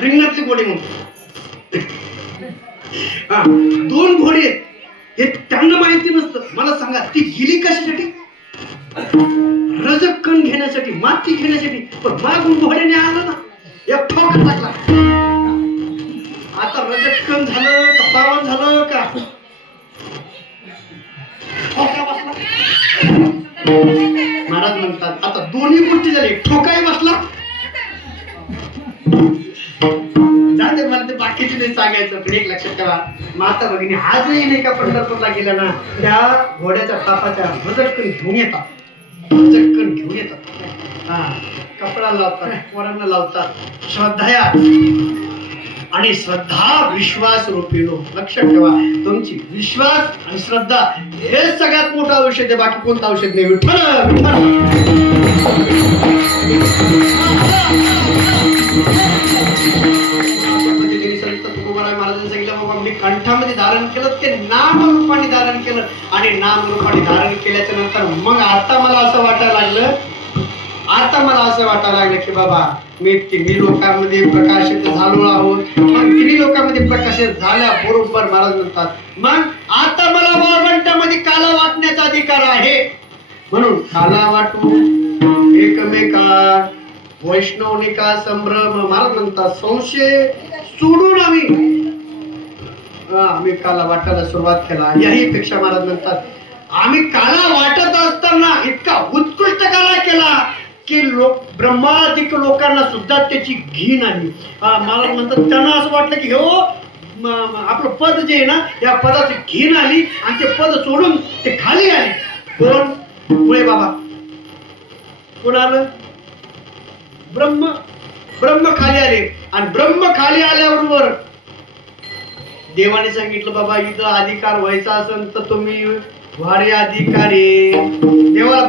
रिंगणातले घोडे म्हणतो. दोन घोडे हे त्यांना माहिती नसतं. मला सांगा ती गेली कशासाठी रजकण घेण्यासाठी माती घेण्यासाठी. पण मागून घोड्याने आलं ना एक ठोका टाकला. आता रजकण झालं का पावन झालं का ठोका बसला. महाराज म्हणतात आता दोन्ही गोष्टी झाली. ठोकाही बसला जाते. मला ते बाकीचे नाही सांगायचं पण एक लक्षात ठेवा माता भगिनी आजही नाही का पंढरपूरला गेल्या ना त्या घोड्याच्या तापाच्या रजकण घेऊन येतात. रजकण घेऊन येतात. कपडा लावतात पोरांना लावतात. श्रद्धा आणि श्रद्धा विश्वास रूपी लोक. लक्षात ठेवा तुमची विश्वास आणि श्रद्धा हे सगळ्यात मोठं औषध आहे. बाकी कोणतं औषध नाही. विठ्ठल महाराजांनी सांगितलं बाबा मी कंठामध्ये धारण केलं ते नाम रूपाने धारण केलं आणि नाम रूपाने धारण केल्याच्या नंतर मग आता मला असं वाटायला लागलं आता मला असं वाटायला लागलं की बाबा मी तिन्ही लोकांमध्ये प्रकाशित झालो आहोत. मग तिन्ही लोकांमध्ये प्रकाशित झाल्या बरोबर महाराज म्हणतात मग आता मला वाळवंटामध्ये काला वाटण्याचा अधिकार आहे. म्हणून काला वाटू एकमेका वैष्णवनिका संभ्रम महाराज म्हणतात संशय सोडून आम्ही काला वाटायला सुरुवात केला. याही पेक्षा महाराज म्हणतात आम्ही काला वाटत असताना इतका उत्कृष्ट काला केला की ब्रह्मादिक लोकांना सुद्धा त्याची घीण आली. महाराज म्हणतात त्यांना असं वाटलं की हो आपलं पद जे आहे ना या पदाची घीण आली आणि ते पद सोडून ते खाली आले. कोण? मुळे बाबा. कोण आलं? ब्रह्म खाली आले. आणि ब्रह्म खाली आल्याबरोबर देवाने सांगितलं बाबा इथं अधिकार व्हायचा असेल तर तुम्ही वारे अधिकारी.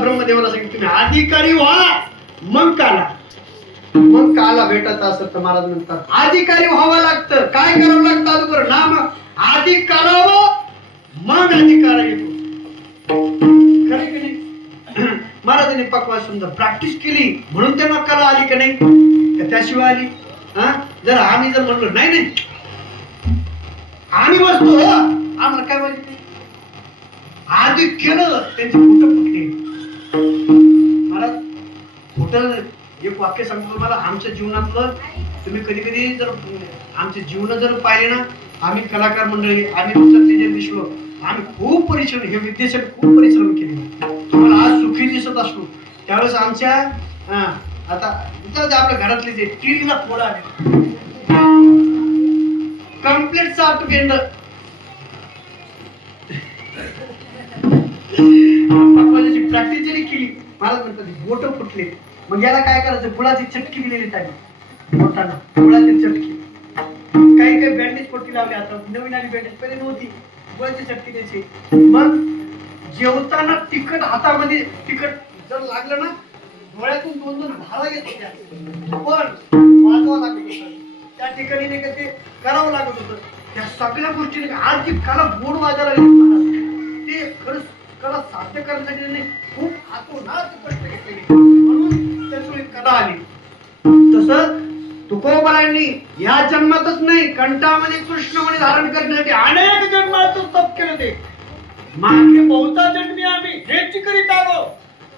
ब्रह्मदेवाला सांगितलं तुम्ही अधिकारी व्हा मग काला भेटत असत. तर महाराज म्हणतात अधिकारी व्हावं लागतं. काय करावं लागतं? अगोदर नाम आधी करावं मग अधिकार येतो. खरं की नाही? महाराजांनी पक्वा सुंदर प्रॅक्टिस केली म्हणून त्यांना कला आली का नाही? त्याशिवाय आली. जर आम्ही जर म्हणलो नाही आम्ही बसतो आम्हाला काय माहिती आधी केलं त्यांची खोट पकडी. महाराज खोटं एक वाक्य सांगतो तुम्हाला आमच्या जीवनातलं. तुम्ही कधी कधी जर आमचे जीवन जर पाहिले ना आम्ही कलाकार मंडळी आम्ही जे विश्व आम्ही खूप परिश्रम हे विद्येसाठी खूप परिश्रम केले. तुम्हाला आज सुखी दिसत असतो त्यावेळेस आमच्या आता आपल्या घरातले जे टीव्हीला फोड आले कम्प्लीट साफ केंद्र प्रॅक्टिस जरी केली महाराज म्हणतात बोट फुटले. मग याला काय करायचं? गुळाची चटकी दिलेली त्यांनी बोटांना गुळाची चटकी. काही बँडेज पट्टी लावली. आता नवीन आली बँडेज पहिले नव्हती. गुळाची चटकी द्यायची. मग जेवताना तिखट हातामध्ये तिखट जर लागलं ना डोळ्यातून दोन धारा येत होत्या पण वाजवा लागत होतं. त्या ठिकाणी नाही का ते करावं लागत होतं. त्या सगळ्या गोष्टी आज जी कला बोर्ड वाजायला लागली ते खरंच कला साध्य करण्यासाठी नाही खूप हातोहात कष्ट घेतलेले म्हणून त्याची कला आली. तसं तुकोबारायांनी या जन्मातच नाही कंठामध्ये कृष्णमणी धारण करण्यासाठी अनेक जन्मातच तप केलं. ते मागे बहुता जन्मी आम्ही हेच करीत आलो.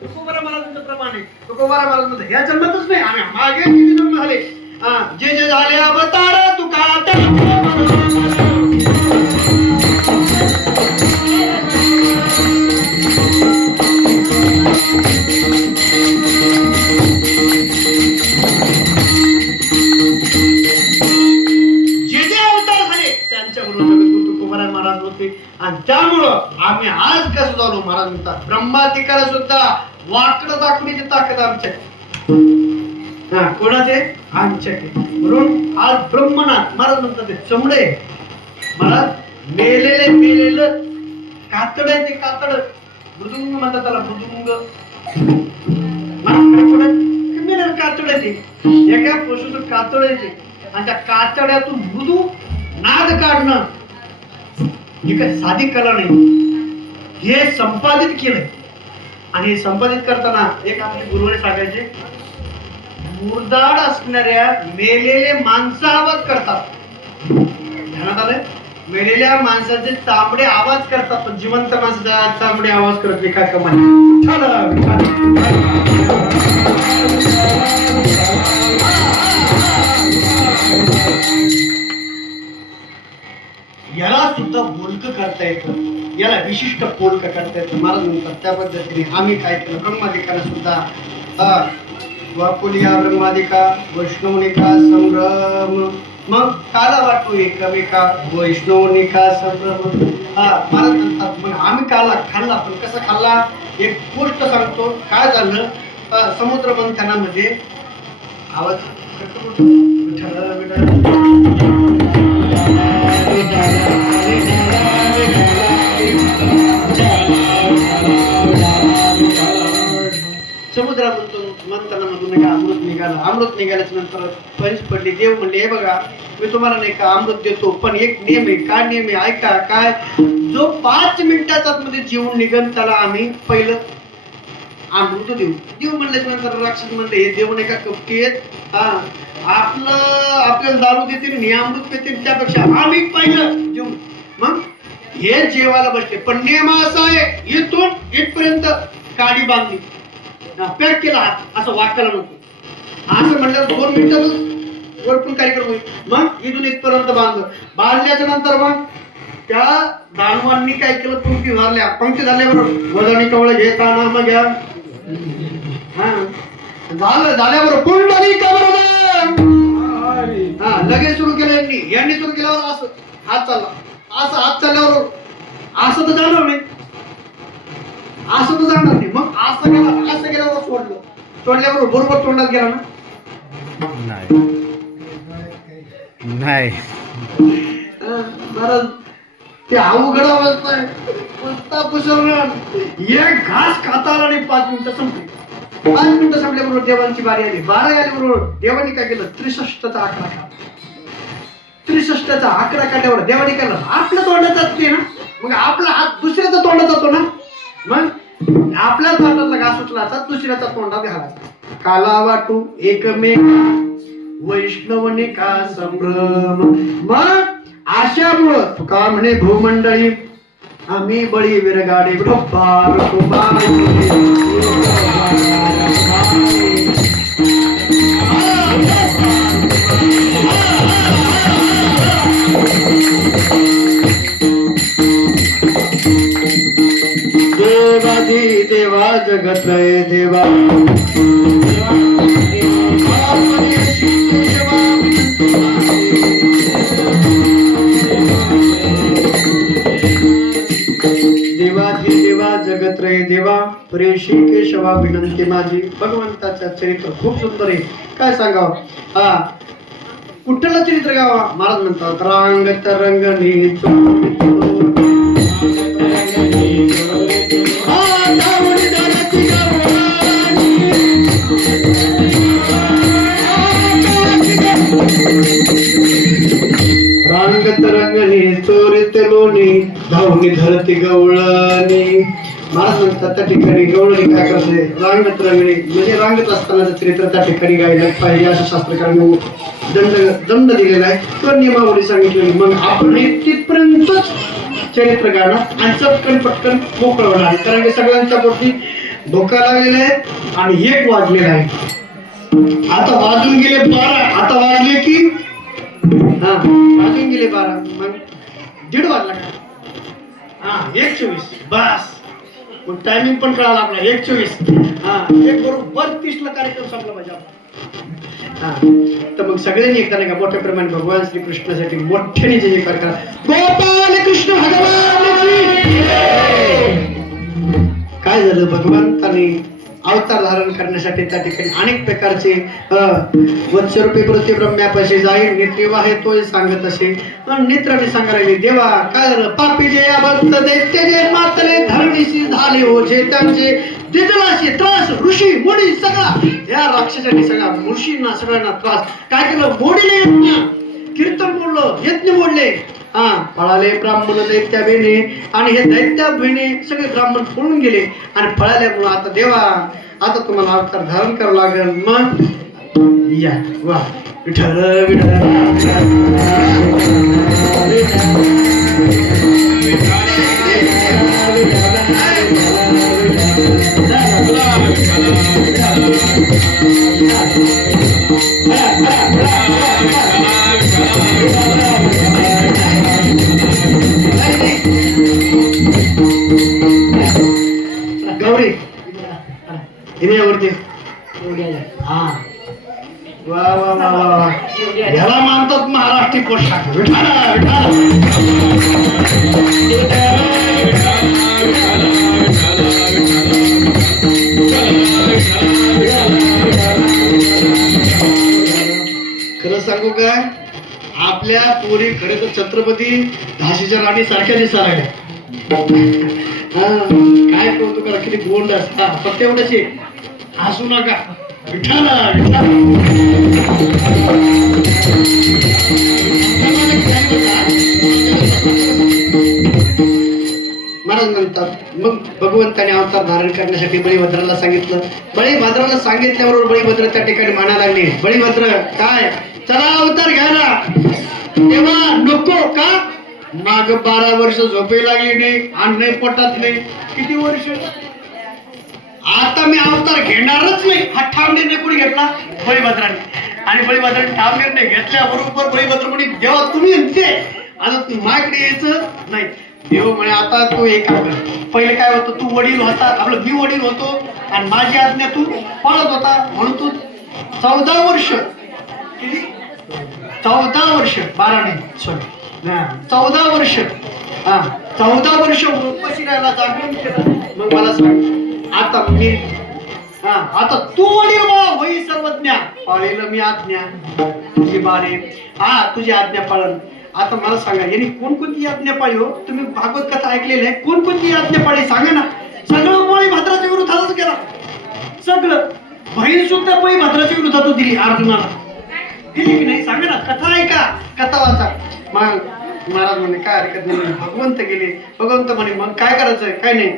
तुकोबारा महाराजांचं प्रमाण आहे. तुकोबारा महाराज म्हणतात या जन्मातच नाही आम्ही मागे किती जन्म झाले जे जे झाले अवतार तुका महाराज होते आणि त्यामुळं आम्ही आज कसं झालो. महाराज म्हणतात ब्रह्माधिकाला सुद्धा वाकडं दाखवण्याची ताकद आमच्या कोणाचे आमच्याकडे. म्हणून आज ब्रह्मनाथ महाराज म्हणतात ते चमडे महाराज मेलेलं कातड आहे. ते कातड मृदुंग म्हणतात त्याला मृदुंग मेलेलं कातड आहे. ते एका पशुचं कातड आहे ते आणि त्या कातड्यातून मृदू नाद काढणं ही काही साधी कला नाही. हे संपादित केलंय आणि हे संपादित करताना एक आमचे गुरुवारी सांगायचे मुरदाड असणाऱ्या मेलेले माणसं आवाज करतात. ध्यानात आलंय? मेलेल्या माणसाचे चामडे आवाज करतात पण जिवंत माणसाचा चामडे आवाज करत नाही. काय कमाल. याला सुद्धा बोलक करता येतं. याला विशिष्ट बोलक करता येतं. महाराज म्हणतात त्या पद्धतीने आम्ही काय केलं ब्रह्मादिकाला सुद्धा वाकुलिया ब्रह्मादिका वैष्णवनिका संभ्रम मग काला वाटू एकमेका वैष्णवनिका संभ्रम. महाराज म्हणतात मग आम्ही काला खाल्ला पण कसा खाल्ला. एक गोष्ट सांगतो काय झालं. समुद्र मंथनामध्ये आवाज मंथनामधून अमृत निघालं. अमृत निघाल्याच्या नंतर पंच पडली. देव म्हणले हे बघा मी तुम्हाला नाही का अमृत देतो पण एक नियम आहे. काय नियम आहे ऐका. काय जो 5 मिनिटाच्या मध्ये जीवन निघन त्याला आम्ही पहिलं अमृत देऊ देऊ म्हणल्याच्या नंतर राक्षस म्हणले हे देऊ नये का कपटी आहेत. हा आपल्याला दारू देतील आणि अमृत पेतील त्यापेक्षा आम्ही पहिलं जेवू. मग हे जेवायला बसले पण नियम असा आहे इथून इथपर्यंत काडी बांधली पॅक केला हात असं वाकायला नको. असं म्हणल्यावर 2 मिनिटातच वरपून कार्यक्रम होईल. मग इथून इथपर्यंत बांधल्याच्या नंतर मग त्या दानवांनी काय केलं पंक्ती झाल्याबरोबर वजनी कवळ घेताना मग घ्या झाल्याबरोबर कुंडली लगेच सुरू केलं यांनी सुरू केल्यावर असं हात चालल्यावर असं तर जाणार नाही मग असं गेल्यावर सोडल्यावर बरोबर तोंडात गेला ना नाही महाराज ते अवघड अवस्था आहे. एक घास खाता आला आणि 5 मिनिटं संपली. 5 मिनिटं संपल्याबरोबर देवांची बारी आली. 12 आल्याबरोबर देवानी काय केलं 63चा आकडा काढला. 63चा आकडा काढल्यावर देवानी केलं आपल्या तोंडात जात ना मग आपला हात दुसऱ्याचा तोंडात जातो ना मग आपल्या तोंडातला घास उचलायचा दुसऱ्याचा तोंडात घालायचा. काला वाटू एकमेक वैष्णवने का संभ्रम. मग अशामुळं तुका म्हणे भूमंडळी आम्ही बळी विरगाडे देवादी देवा जगत्रय देवा देवा जगत्रय देवा प्रेषी केशवा विनंती माझी. भगवंताचं चरित्र खूप सुंदर आहे काय सांगावं. कुठलं चरित्र गावा महाराज म्हणतात रांगत रंगणी रांगत रंगणी चोरीत लोणी धावणी धरती गवळणी. महाराज म्हणतात त्या ठिकाणी गवळणी काय करते रांगत रंगणी म्हणजे रांगत असतानाचं चरित्र त्या ठिकाणी गायला पाहिजे असं शास्त्रकारांनी दंड दिलेला आहे तो नियमावली सांगितलेली. मग आपण तिथपर्यंतच चरित्र गाणं आणि चटकन पटकन मोकळं होणार कारण की सगळ्यांच्या पोटी धोका लागलेला आहे आणि 1 वाजलेला आहे. आता वाजून गेले 12 आता वाजले की वाजून गेले 12 मग 1:30 वाजला का 1:24 बस मग टायमिंग पण कळाला आपला 1:24 1 बरोबर 30 ला कार्यक्रम संपला पाहिजे आपला. तर मग सगळ्यांनी एकदा नाही का मोठ्या प्रमाणे भगवान श्रीकृष्णासाठी मोठ्याने जे जयकार करा गोपाल कृष्ण भगवान. काय झालं भगवंताने अवतार धारण करण्यासाठी त्या ठिकाणी अनेक प्रकारचे वत्सरूपी वृत्ती ब्रह्म्यापाशी जाईल नेत्रीवा आहे तोय सांगत असे नेत्राने सांगायला देवा काय झालं पापी जे अभक्त दैत्य जे मातले धरणीशी झाले हो जे त्यांचे दिदलाशी त्रास ऋषी मुनी सगळा या राक्षसांनी सगळा मुळशींना सगळ्यांना त्रास काय केलं मोडीले यज्ञ कीर्तन बोललं यज्ञ मोडले पळाले ब्राह्मण दैत्या बेने आणि हे दैत्या बेने सगळे ब्राह्मण पळून गेले आणि पळाल्यामुळे आता देवा आता तुम्हाला अवतार धारण करावं लागेल. मग या वा विठ्ठल गौरी हिऱ्यावरती वा वा वा वा याला मानतात महाराष्ट्री पोशाख. खरं सांगू काय आपल्या पोरी खरे तर छत्रपती झाशीच्या राणी सारख्या दिसायला काय कौतुक करा किती गोंड असता फक्त एवढ्याची हसू नका विठाला महाराज म्हणतात मग भगवंताने अवतार धारण करण्यासाठी बळीभद्राला सांगितलं. बळीभद्राला सांगितल्याबरोबर बळीभद्र त्या ठिकाणी म्हणायला लागले, बळीभद्र काय चला अवतार घ्यायला. तेव्हा नको का, माग 12 वर्ष झोपे लागली नाही, आणि नाही पोटात नाही, किती वर्ष, आता मी अवतार घेणारच नाही. हा ठाम निर्णय कोणी घेतला, बळीभद्राने. आणि बळीभद्राने ठाम निर्णय घेतल्याबरोबर बळीभद्र म्हणे देवा तुम्ही म्हणते आता तू माझ्याकडे यायचं नाही. देव म्हणे आता तू एक काम कर, पहिले काय होतं, तू वडील होता, आपलं मी वडील होतो आणि माझी आज्ञा तू पाळत होता, म्हणून तू 14 वर्ष, किती 14 वर्ष, 12 नाही सॉरी 14 वर्ष, 14 वर्ष उपाशी राहायला जागरण केलं. मग मला सांग आता मी आता तू वडील होई सर्वज्ञ, पाळेल मी आज्ञा तुझी बारे, तुझी आज्ञा पाळन. आता मला सांगा यांनी कोणकोणती आज्ञा पाळी हो, तुम्ही भागवत कथा ऐकलेली आहे, कोणकोणती आज्ञा पाळी सांगा ना. सगळं बळीभद्राच्या विरोधातच केला, सगळं. बहीण सुद्धा बळीभद्राच्या विरोधातच दिली, अर्जुनाला दिली की नाही सांगा ना. कथा ऐका, कथा वाचा. मग महाराज म्हणे काय हरकत नाही, भगवंत गेले. भगवंत म्हणे मग काय करायचंय, काय नाही,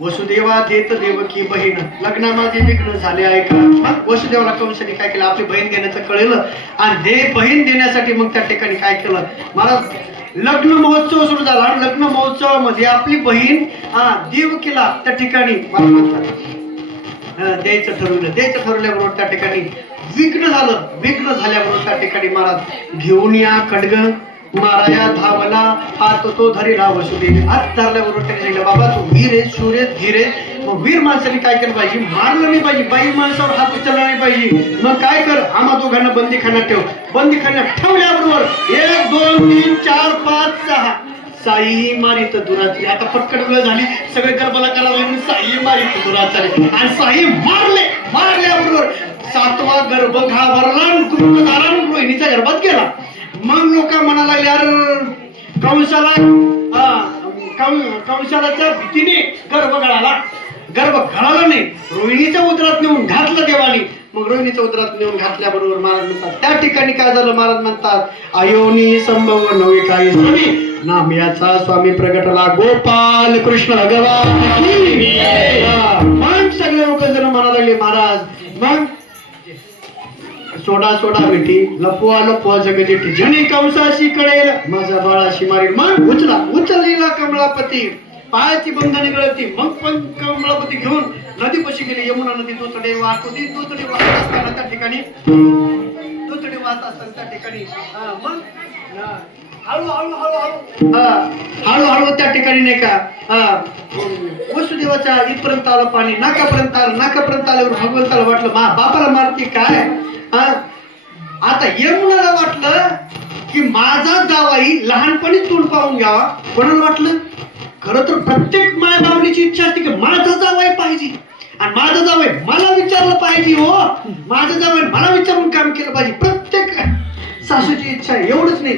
वसुदेवा देत देवकी बहीण लग्ना माझे विघ्न झाले आहे का. मग वसुदेवाला कंसाने काय केलं, आपली बहीण देण्याचं कळलं आणि बहीण देण्यासाठी मग त्या ठिकाणी काय केलं महाराज, लग्न महोत्सव सुरू झाला. आणि लग्न महोत्सवामध्ये आपली बहीण देवकीला त्या ठिकाणी द्यायचं ठरवलं. द्यायचं ठरवल्याबरोबर त्या ठिकाणी विघ्न झालं. विघ्न झाल्याबरोबर त्या ठिकाणी महाराज घेऊन या खड्ग माराया धावला, हात तो धरीला वसुदेव. हात धरल्याबरोबर त्याने सांगितलं बाबा तू वीर आहे, सूर्य धीर आहे. मग वीर माणसाने काय केलं पाहिजे, मारलं नाही पाहिजे, बाई माणसावर हात उचलला नाही पाहिजे. मग काय कर, आम्हा दोघांना बंदीखान्यात ठेव. बंदीखान्यात ठेवल्याबरोबर 1 2 3 4 5 6 साई मारित दुराची. आता पटकन वेळ झाली, सगळे गरबाला करायला लागले, साई मारित दुराचारी. आणि साई मारले. मारल्याबरोबर 7वा गर्भ घाबरला, रोहिणीच्या गर्भात गेला. मग लोक म्हणायला लागले अरे कंसाच्या भीतीने गर्भ गळाला नाही, रोहिणीच्या उदरात नेऊन घातलं देवानी. मग रोहिणीच्या उदरात नेऊन घातल्याबरोबर महाराज म्हणतात त्या ठिकाणी काय झालं, महाराज म्हणतात अयोनी संभव नवे काही स्वामी नाम याचा स्वामी प्रगटला गोपाल कृष्ण भगवान. मग सगळे लोक जण म्हणायला लागले महाराज मग सोडा सोडा बेटी, लपवा लपवा जगजेठी, जणी कंसाशी कळेल माझा बाळाशी मारील. मग उचललेला कमळापती, पायाची बंधने गळती. मग पण कमळापती घेऊन नदीपाशी गेले. यमुना नदी तोतडे वाहत होती. तोतडे वाहत असताना त्या ठिकाणी मग हळूहळू त्या ठिकाणी नाही का वसुदेवाच्या इथपर्यंत आलं पाणी, नाकापर्यंत आलं. नाकापर्यंत आल्यावर भगवंताला वाटलं बापाला मारती काय. आता यमुनाला वाटलं की माझा जावाई लहानपणी तोंड पाहून घ्यावा. कोणाला वाटलं, खरं तर प्रत्येक माय बावलीची इच्छा असते की माझा जावाई पाहिजे आणि माझा जावाई मला विचारलं पाहिजे. हो माझा जावाई मला विचारून काम केलं पाहिजे, प्रत्येक सासूची इच्छा आहे. एवढंच नाही,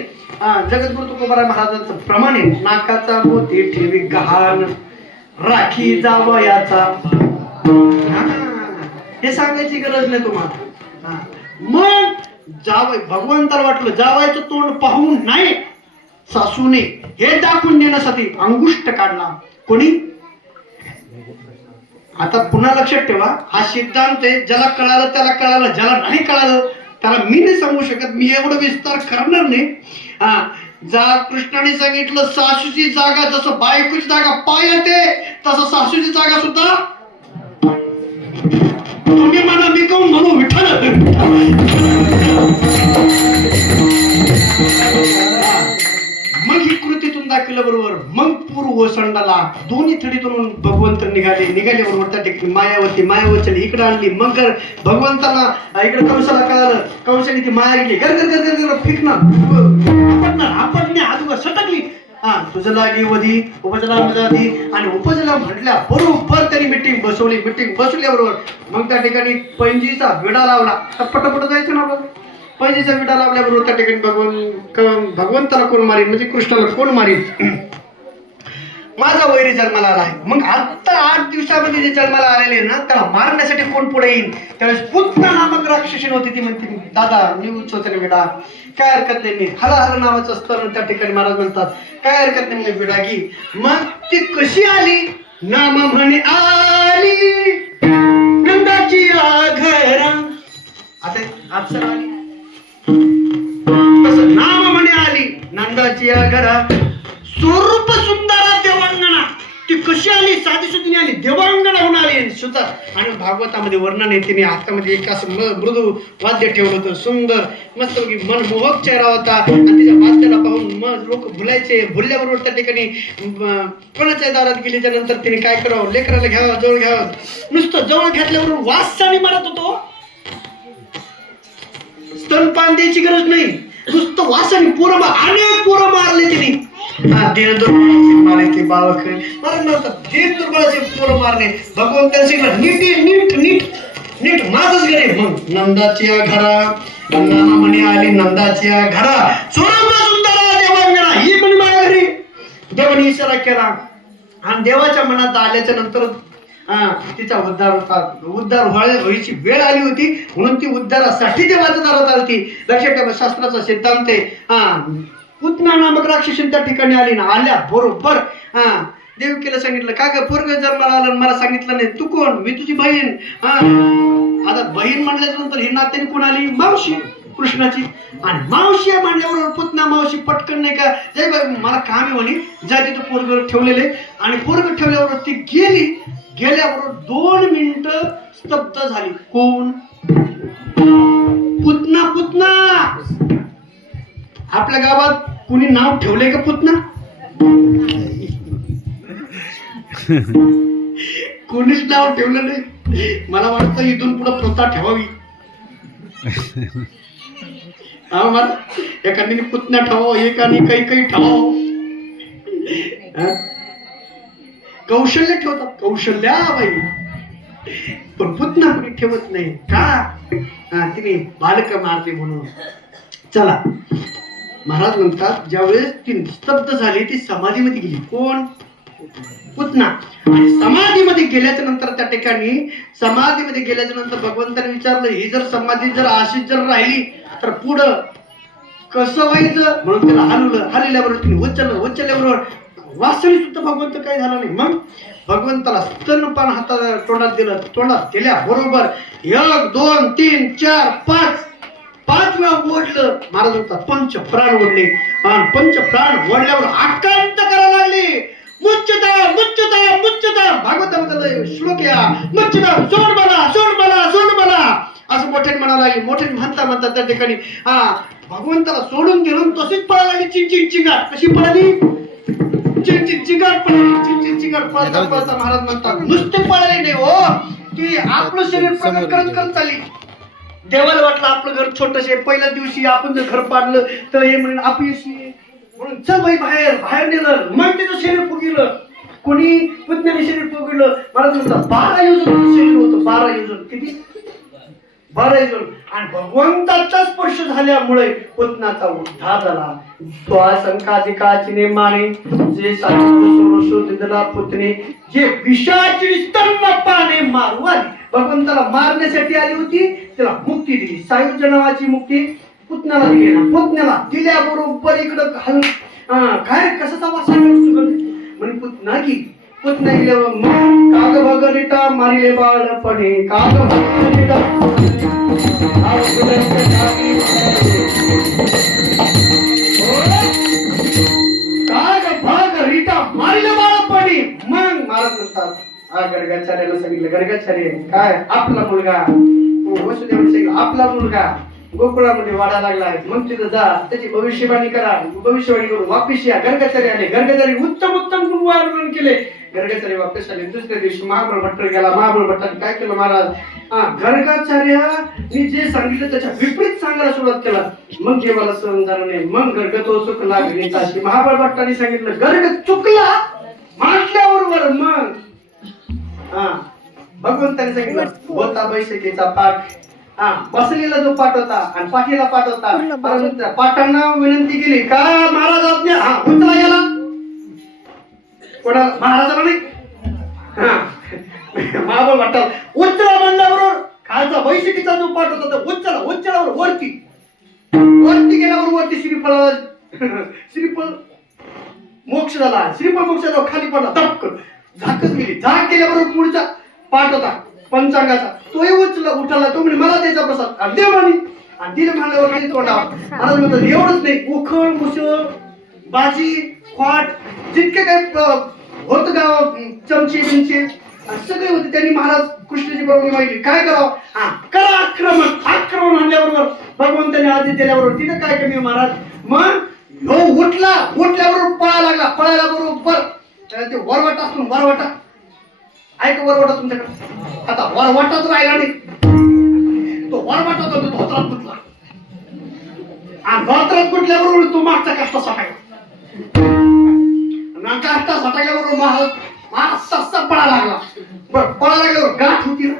जगद्गुरु तुकोबाराय महाराजांचं प्रमाण आहे, नाकाचा मोती ठेवी गहाण राखी जावयाचा. हे सांगायची गरज नाही तुम्हाला. मग जावई भगवंताला वाटलं जावायचं तोंड पाहून नाही सासूने हे दाखवून देण्यासाठी अंगुष्ट काढला. कोणी, आता पुन्हा लक्षात ठेवा हा सिद्धांत आहे, ज्याला कळालं त्याला कळालं, ज्याला नाही कळालं त्याला मी नाही सांगू शकत, मी एवढं विस्तार करणार नाही. कृष्णाने सांगितलं सासूची जागा जसं बायकोची जागा पाय येते तसं सासूची जागा सुद्धा तुम्ही म्हणा मी कहून म्हणू विठ्ठल. मग ही कृतीतून दाखवलं बरोबर. मग पूर्व संडाला दोन्ही थडीतून भगवंत निघाले बरोबर त्या ठिकाणी मायावती इकडे आणली. मग भगवंताला इकडे कंसाला कळालं, कंसाने ती माया गेली गर गर गर गर फिकणं आपटणे अगोदर सटकली. तुझं लागी वधी उपजला मजादी आणि उपजला म्हटल्या बरोबर त्यांनी मिटिंग बसवल्याबरोबर मग त्या ठिकाणी पैंजीचा विडा लावला. पटपट जायचं ना बघ. पैंजीचा विडा लावल्याबरोबर त्या ठिकाणी भगवंताला कोण मारीन म्हणजे कृष्णाला कोण मारीन. माझा वैरी जन्माला आला आहे. मग आता 8 दिवसामध्ये जे जन्माला आलेले ना त्याला मारण्यासाठी कोण पुढे येईल? त्यावेळेस पुतना नामक राक्षसीण होती. ती म्हणते दादा मी उचलते ना बेटा, काय हरकत नाही. मी हला नावाचं असतं त्या ठिकाणी महाराज म्हणतात काय हरकत नाही मी बेटा की. मग ती कशी आली? नाम म्हणे आली नंदाची घरा. आता आजसर आली तसं नाम म्हणे आली नंदाची घरा. स्वरूप सुंदरा देवांगणा. ती कशी आली? साधी सुधी आली, देवांगणा होऊन आली सुद्धा. आणि भागवतामध्ये वर्णन आहे, तिने हातामध्ये एक असं मृदू वाद्य ठेवलं होतं, सुंदर मस्त मनमोहक चेहरा होता. आणि तिच्या वाद्याला पाहून मग लोक भुलायचे. भुलल्याबरोबर त्या ठिकाणी कोणाच्या दारात गेल्याच्या नंतर तिने काय करावं? लेकराला घ्यावं, जवळ घ्यावं. नुसतं जवळ घेतल्याबरोबर वासाने मारत होतो. स्तनपान द्यायची गरज नाही, नुसतं वासाने पोरं अनेक पोरं मारले तिने. मारले ते बाळक देव दुर्बळाचे पोरं मारले. भगवंताने सांगितलं नीट नीट नीट नीट माझच घरे. मग नंदाच्या घरा नामा म्हणे आली नंदाच्या घरा. स्वरूप सुंदरा देवांगणा. ही म्हणे माझ्या घरी. देवाने इशारा केला आणि देवाच्या मनात आल्याच्या नंतर तिचा उद्धार होता. उद्धार व्हायची वेळ आली होती म्हणून ती उद्धारासाठी देवाच्या दारात आली होती. लक्षात ठेवा, शास्त्राचा सिद्धांत आहे. पुतना नामक राक्षसीण त्या ठिकाणी आली ना. आल्या बरोबर देवकीला सांगितलं का ग पोरग जन्माला आलं मला सांगितलं नाही. तू कोण? मी तुझी बहीण. आता बहीण म्हणल्याच्या नंतर ही नात्याने कोण आली? मावशी कृष्णाची. आणि मावशी म्हणल्याबरोबर पुतना मावशी पटकन नाही का जय बाई मला काम आहे म्हणे जा तिथं पोरग ठेवलेले. आणि पोरग ठेवल्याबरोबर ती गेली. गेल्याबरोबर 2 मिनिटं स्तब्ध झाली. कोण? पुतना. पुतना आपल्या गावात कुणी नाव ठेवलंय का पुतना? कोणीच नाव ठेवलं नाही. मला वाटतं इथून पुढे प्रथा ठेवावी. मला एखाद्याने पुतना ठेवावं, एकाने काही ठेवावं. कौशल्य ठेवतात, कौशल्या बाई. पण पुतना कोणी ठेवत नाही का? तिने बालक मारते म्हणून. चला महाराज म्हणतात ज्यावेळेस ती स्तब्ध झाली ती समाधीमध्ये गेली. कोण? पुतना. आणि समाधीमध्ये गेल्याच्या नंतर त्या ठिकाणी समाधीमध्ये गेल्याच्या नंतर भगवंताने विचारलं ही जर समाधी जर अशीच जर राहिली तर पुढं कसं व्हायचं? म्हणून त्याला हलवलं. हलल्याबरोबर तिने उचलल्याबरोबर वास्तविक सुद्धा भगवंत काय झाला नाही. मग भगवंताला स्तनपान हातात तोंडात दिलं. तोंडात दिल्या बरोबर 1 2 3 4 5 वेळा ओढलं. महाराज म्हणतात पंच प्राण ओढले. आणि पंच प्राण ओढल्यावर आकांत करायला लागले. मुच्यता मुच्यता मुच्यता. भागवतामध्ये श्लोक या मुच्यता सोड मला सोड मला सोड मला असं मोठ्याने म्हणायला लागले. मोठ्याने म्हणता त्या ठिकाणी भगवंताला सोडून गेलो तशीच पळायला लागली. चिंचिंग चिंगाट. कशी पळाली? चिंचिंग चिंगाट पळाली. चिंचिंग चिंगाट पळता पळता महाराज म्हणतात नुसते पळाले नाही हो की आपलं शरीर प्रगत करत करत चालली. देवाला वाटलं आपलं घर छोटस आहे. पहिल्या दिवशी आपण जर घर पाडलं तर हे म्हणून अपयशी म्हणून चल बाई बाहेर नेलं. मग त्याचं शरीर फुगिलं. कोणी? पुतण्याने शरीर फुगिलं. महाराज म्हणतात 12 योजन शरीर होतं. 12 योजन. किती? 12 योजन. आणि भगवंताचा स्पर्श झाल्यामुळे पुतनाचा उद्धार झाला. संकाधिकाची नेमाने जे शोधला पुतणे जे विषाची स्तनपाने मारू आली. भगवंताला मारण्यासाठी आली होती. त्याला मुक्ती दिली. सायुज्य नावाची मुक्ती पुतण्याला दिली ना. पुतण्याला दिल्याबरोबर इकडं काय कशाचा वासा सुगंध म्हणजे पुतना की पुतना गेल्यावर मग काग भगरिटा मारिले बाळपणे. काग भगरिटा मारिले बाळपणे. मग महाराज म्हणतात गर्गाचार्याला सांगितलं गर्गाचार्य काय आपला मुलगा वसुदेवाने सांगितलं आपला मुलगा गोकुळामध्ये वाढा लागलाय. मग तिथं जा त्याची भविष्यवाणी करा. भविष्यवाणी करून वापिस या. गर्गाचार्य आले. गर्गाचार्य उत्तम वर्णन केले. गर्गाचार्य वापस आले. दुसऱ्या दिवशी महाबळ भट्ट गेला. महाबळ भट्टाने काय केलं महाराज? गर्गाचार्याने जे सांगितलं त्याच्या विपरीत सांगायला सुरुवात केला. मग देवाला सहन झालं नाही. मग गर्ग तो चुकला गणिताशी. महाबळ भट्टाने सांगितलं गर्ग चुकला म्हटल्याबरोबर मग भगवंताने सांगितलं होता बैठकीचा पाठ. बसलेला जो पाठ होता आणि पाठीला पाठ होता. परंतु पाठांना विनंती केली का महाराज आज्ञा उचला गेला. कोणाला? महाराजाला नाही. महाबळ वाटतात उच्चला म्हणल्याबरोबर खालचा वैशिकीचा जो पाठ होता तो उच्चला उच्चलावर वरती गेल्यावर वरती श्रीफळ मोक्ष झाला. श्रीफळ मोक्ष झाला, खाली पडला टपकन, झाकच गेली. झाक गेल्याबरोबर पुढचा पाठ होता पंचांगाचा, तोही उचला उठाला. तो म्हणजे मला द्यायचा प्रसाद आणि दे म्हणे. आणि दिलं म्हणल्यावर काही तोंडा. महाराज म्हणतात एवढंच नाही, उखळ मुसळ बाजी खाट जितके काही होत गाव चमचे बिंचे सगळे होते. त्यांनी महाराज कृष्णाची प्रभू मागितली काय करावं? करा आक्रमण म्हणल्याबरोबर भगवंताने आदेश दिल्याबरोबर तिथं काय कमी महाराज. मग ह्यो उठल्याबरोबर पळायला बरोबर ते वरवाटा असतो वरवाटा. ऐक वरवाटा तुमच्याकडे आता वरवाटाच राहिला नाही. तो वरवाटा तो धोत्रात कुठला आणि धोत्रात कुठल्याबरोबर तो मागचा कष्ट सटायला काष्टा सटाकल्याबरोबर महाराज सस्सा पळायला लागला. बरं पळायला लागल्यावर गाठ होती ना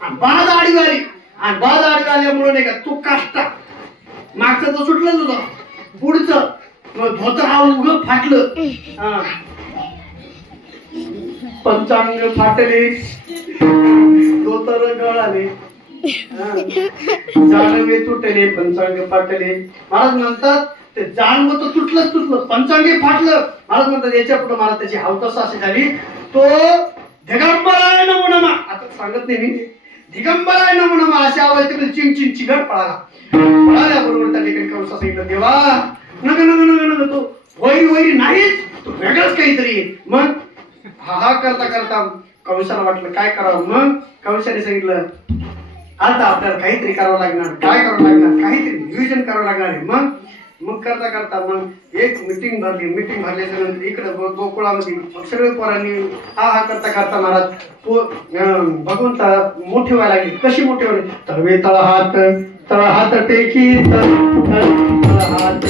आणि बाज आडवी आली. आणि बाज आडवी आल्यामुळे नाही का तो काष्टा मागचा तो सुटलं होता, पुढचं धोतर हा उघड फाटलं. पंचांग फाटले, धोतर गळाले, जानवे तुटले, पंचांग फाटले. महाराज म्हणतात ते जानवं तर तुटलं, पंचांगे फाटलं. महाराज म्हणतात याच्या पुढे महाराज त्याची हावतसा अशी झाली. तो दिगंबराय नमो नमः, आता सांगत नाही मी, दिगंबराय नमो नमः अशी आवाज तिकडे चिंग चिघड पळाल्याबरोबर त्या ठिकाणी कंसा सांगितलं देवा नग तो वैरी नाहीच, तो वेगळाच काहीतरी. मग हा करता कंसाला वाटलं काय करावं. मग कंसाने सांगितलं आता आपल्याला काहीतरी करावं लागणार. काय करावं लागणार? काहीतरी नियोजन करावं लागणार आहे. मग करता मग एक मीटिंग भरल्याच्या नंतर इकडे गोकुळामध्ये सगळे पोरांनी हा करता महाराज भगवंता मोठे व्हायला लागले. कशी मोठे व्हायला? तळवे तळहात टेकी तळहात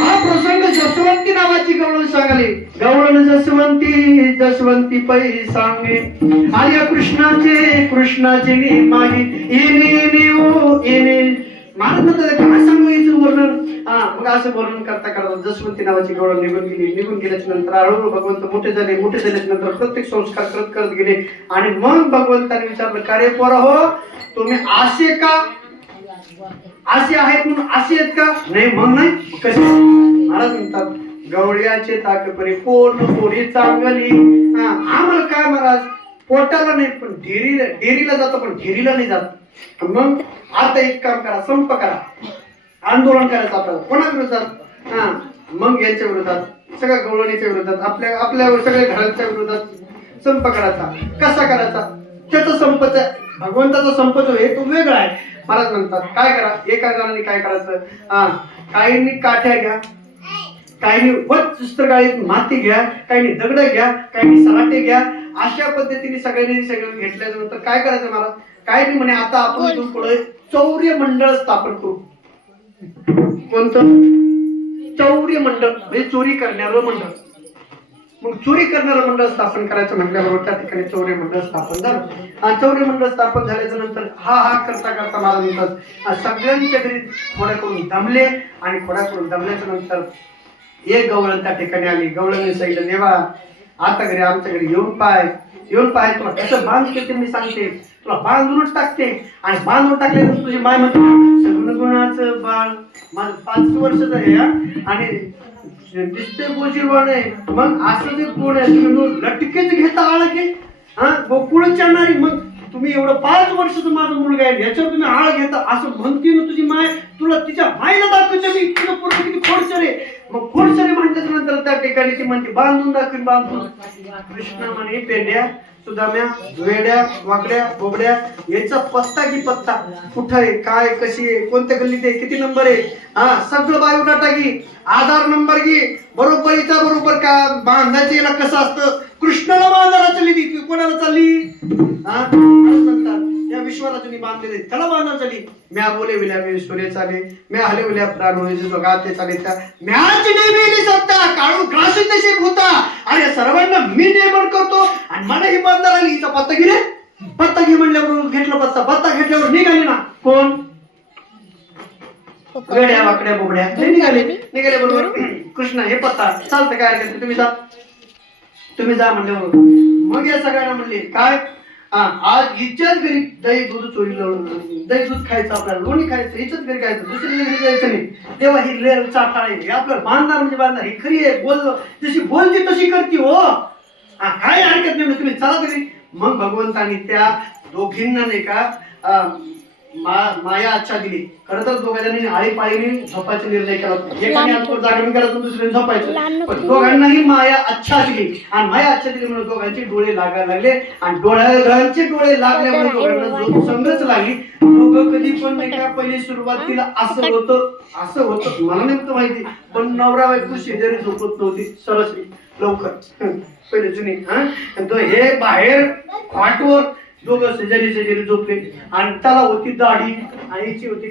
हा प्रसंग जसवंती नावाची गवळण सांगले. गवळण जसवंती पै सांगे आर्य कृष्णाचे मागे येणे महाराज म्हणतात काय सांगू याचं वर्णन. मग असं वर्णन करता जसवंती नावाची गवळण निघून गेल्याच्या नंतर हळूहळू भगवंत मोठे झाल्याच्या नंतर प्रत्येक संस्कार करत गेले. आणि मग भगवंताने विचारलं का रे पोरा हो तुम्ही असे आहेत म्हणून असे आहेत का? नाही मग नाही कसे? महाराज म्हणतात गवळ्याचे ताकपरी कोण पोरी चांगली. आम्हाला काय महाराज पोटाला नाही पण डेरीला जातो पण ढेरीला नाही जात. मग आता एक काम करा, संप करा, आंदोलन करायचं आपल्याला. कोणा विरोधात? मग यांच्या विरोधात, सगळ्या गवळणीच्या विरोधात, आपल्या सगळ्या घरांच्या विरोधात संप करायचा. कसा करायचा? त्याचा संपच भगवंताचा संप जो आहे तो वेगळा आहे. महाराज म्हणतात काय करा, एका जणांनी काय करायचं, काहींनी काठ्या घ्या, काहींनी वस्त्रगाळीत माती घ्या, काहींनी दगड घ्या, काहींनी सराटे घ्या. अशा पद्धतीने सगळ्यांनी घेतल्यानंतर काय करायचं महाराज? काय नाही म्हणे आता आपण इथून पुढे चौर्य मंडळ स्थापन करू. कोणतं? चौर्य मंडळ म्हणजे चोरी करणारं मंडळ. मग चोरी करणारं मंडळ स्थापन करायचं म्हटल्याबरोबर त्या ठिकाणी चौर्य मंडळ स्थापन झालं. आणि चौर्य मंडळ स्थापन झाल्याच्या नंतर हा करता महाराज म्हणतात सगळ्यांच्या घरी खोड्या करून दमले. आणि खोड्या करून दमल्याच्या नंतर एक गवळण त्या ठिकाणी आली. गवळणीने सांगितलं देवा आता घरी आमच्या घरी येऊन पाय तुला कसं बांध केले मी सांगते, तुला बांधूनच टाकते. आणि बांधून टाकल्यानंतर तुझी माय म्हणते सगळं गुणाचं बाळ माझं 5 वर्षाचं आहे आणि दिसते गोजीरवाण आहे. मग असं जे कोण आहे तुम्ही लटकेच घेता आळ की गोकुळच चालणारी. मग तुम्ही एवढं 5 वर्षाचं माझं मुलगा आहे याच्यावर तुम्ही आळ घेता असं म्हणते ना तुझी माय. तुला तिच्या मायला दाखवते मी तुला पूर्ण किती खोडसरे. मग खोडसरे म्हटल्याच्या नंतर त्या ठिकाणी ती म्हणते बांधून दाखवीन बांधून. कृष्णा म्हणे पेंड्या सुदाम्या वेड्या वाकड्या बोबड्या याचा पत्ता की पत्ता कुठं आहे काय कशी आहे कोणत्या गल्लीत आहे किती नंबर आहे सगळं बायोडाटा घे आधार नंबर घे बरोबर याचा बरोबर का बांधायचं याला कसं असतं. कृष्णाला बांधायला चालली ती कोणाला चालली म्हणतात त्या विश्वराजांनी बांधलेले त्याला बांधायला चालली. म्या बोले विल्या मी सूर्य चाले म्या हले विल्या प्राण होईल गाते चाले त्या म्याची नेहमी सत्ता काळू ग्रासित नशीब होता. अरे सर्वांना मी नियमन करतो आणि मला ही बांधायला आली हिचा पत्ता घे रे पत्ता घे म्हणल्याबरोबर घेतलं पत्ता घेतल्यावर निघाली ना कोण गड्या वाकड्या बोबड्या ते निघाले बरोबर कृष्ण हे पत्ता चालतं काय हरकत नाही, तुम्ही जा म्हणल्याबरोबर मग या सगळ्यांना म्हणले काय आज हिच्याच घरी दही दूध चोरीलं दही दूध खायचं आपल्याला लोणी खायचं हिच्याच घरी खायचं दुसऱ्या घरी जायचं नाही तेव्हा ही लेर चाटाळे हे आपल्याला बांधणार म्हणजे बांधणार ही खरी आहे जशी बोलते तशी करते हो काय हरकत नाही तुम्ही चला तरी मग भगवंतांनी त्या दोघींना नाही का माया अच्छा दिली खरं तर दोघांनी आळीपाळीने झोपायचा निर्णय केला एकाने जागरण करायचं दुसऱ्याने झोपायचं पण दोघांनाही माया अच्छा दिली आणि माया अच्छा दिली म्हणून दोघांचे डोळे लागायला लागले आणि डोळ्यांचे डोळे लागल्यामुळे दोघांना झोप संगच लागली दोघं कधी पण नाही का पहिले सुरुवातीला असं होतं मला नेमकं माहिती पण नवरा बायको शेजारी झोपत नव्हती सरसरी लवकर पहिले जुनी हे बाहेर खाटवर दोघं शेजारी झोपले आणि त्याला होती दाढी आणि हिची होती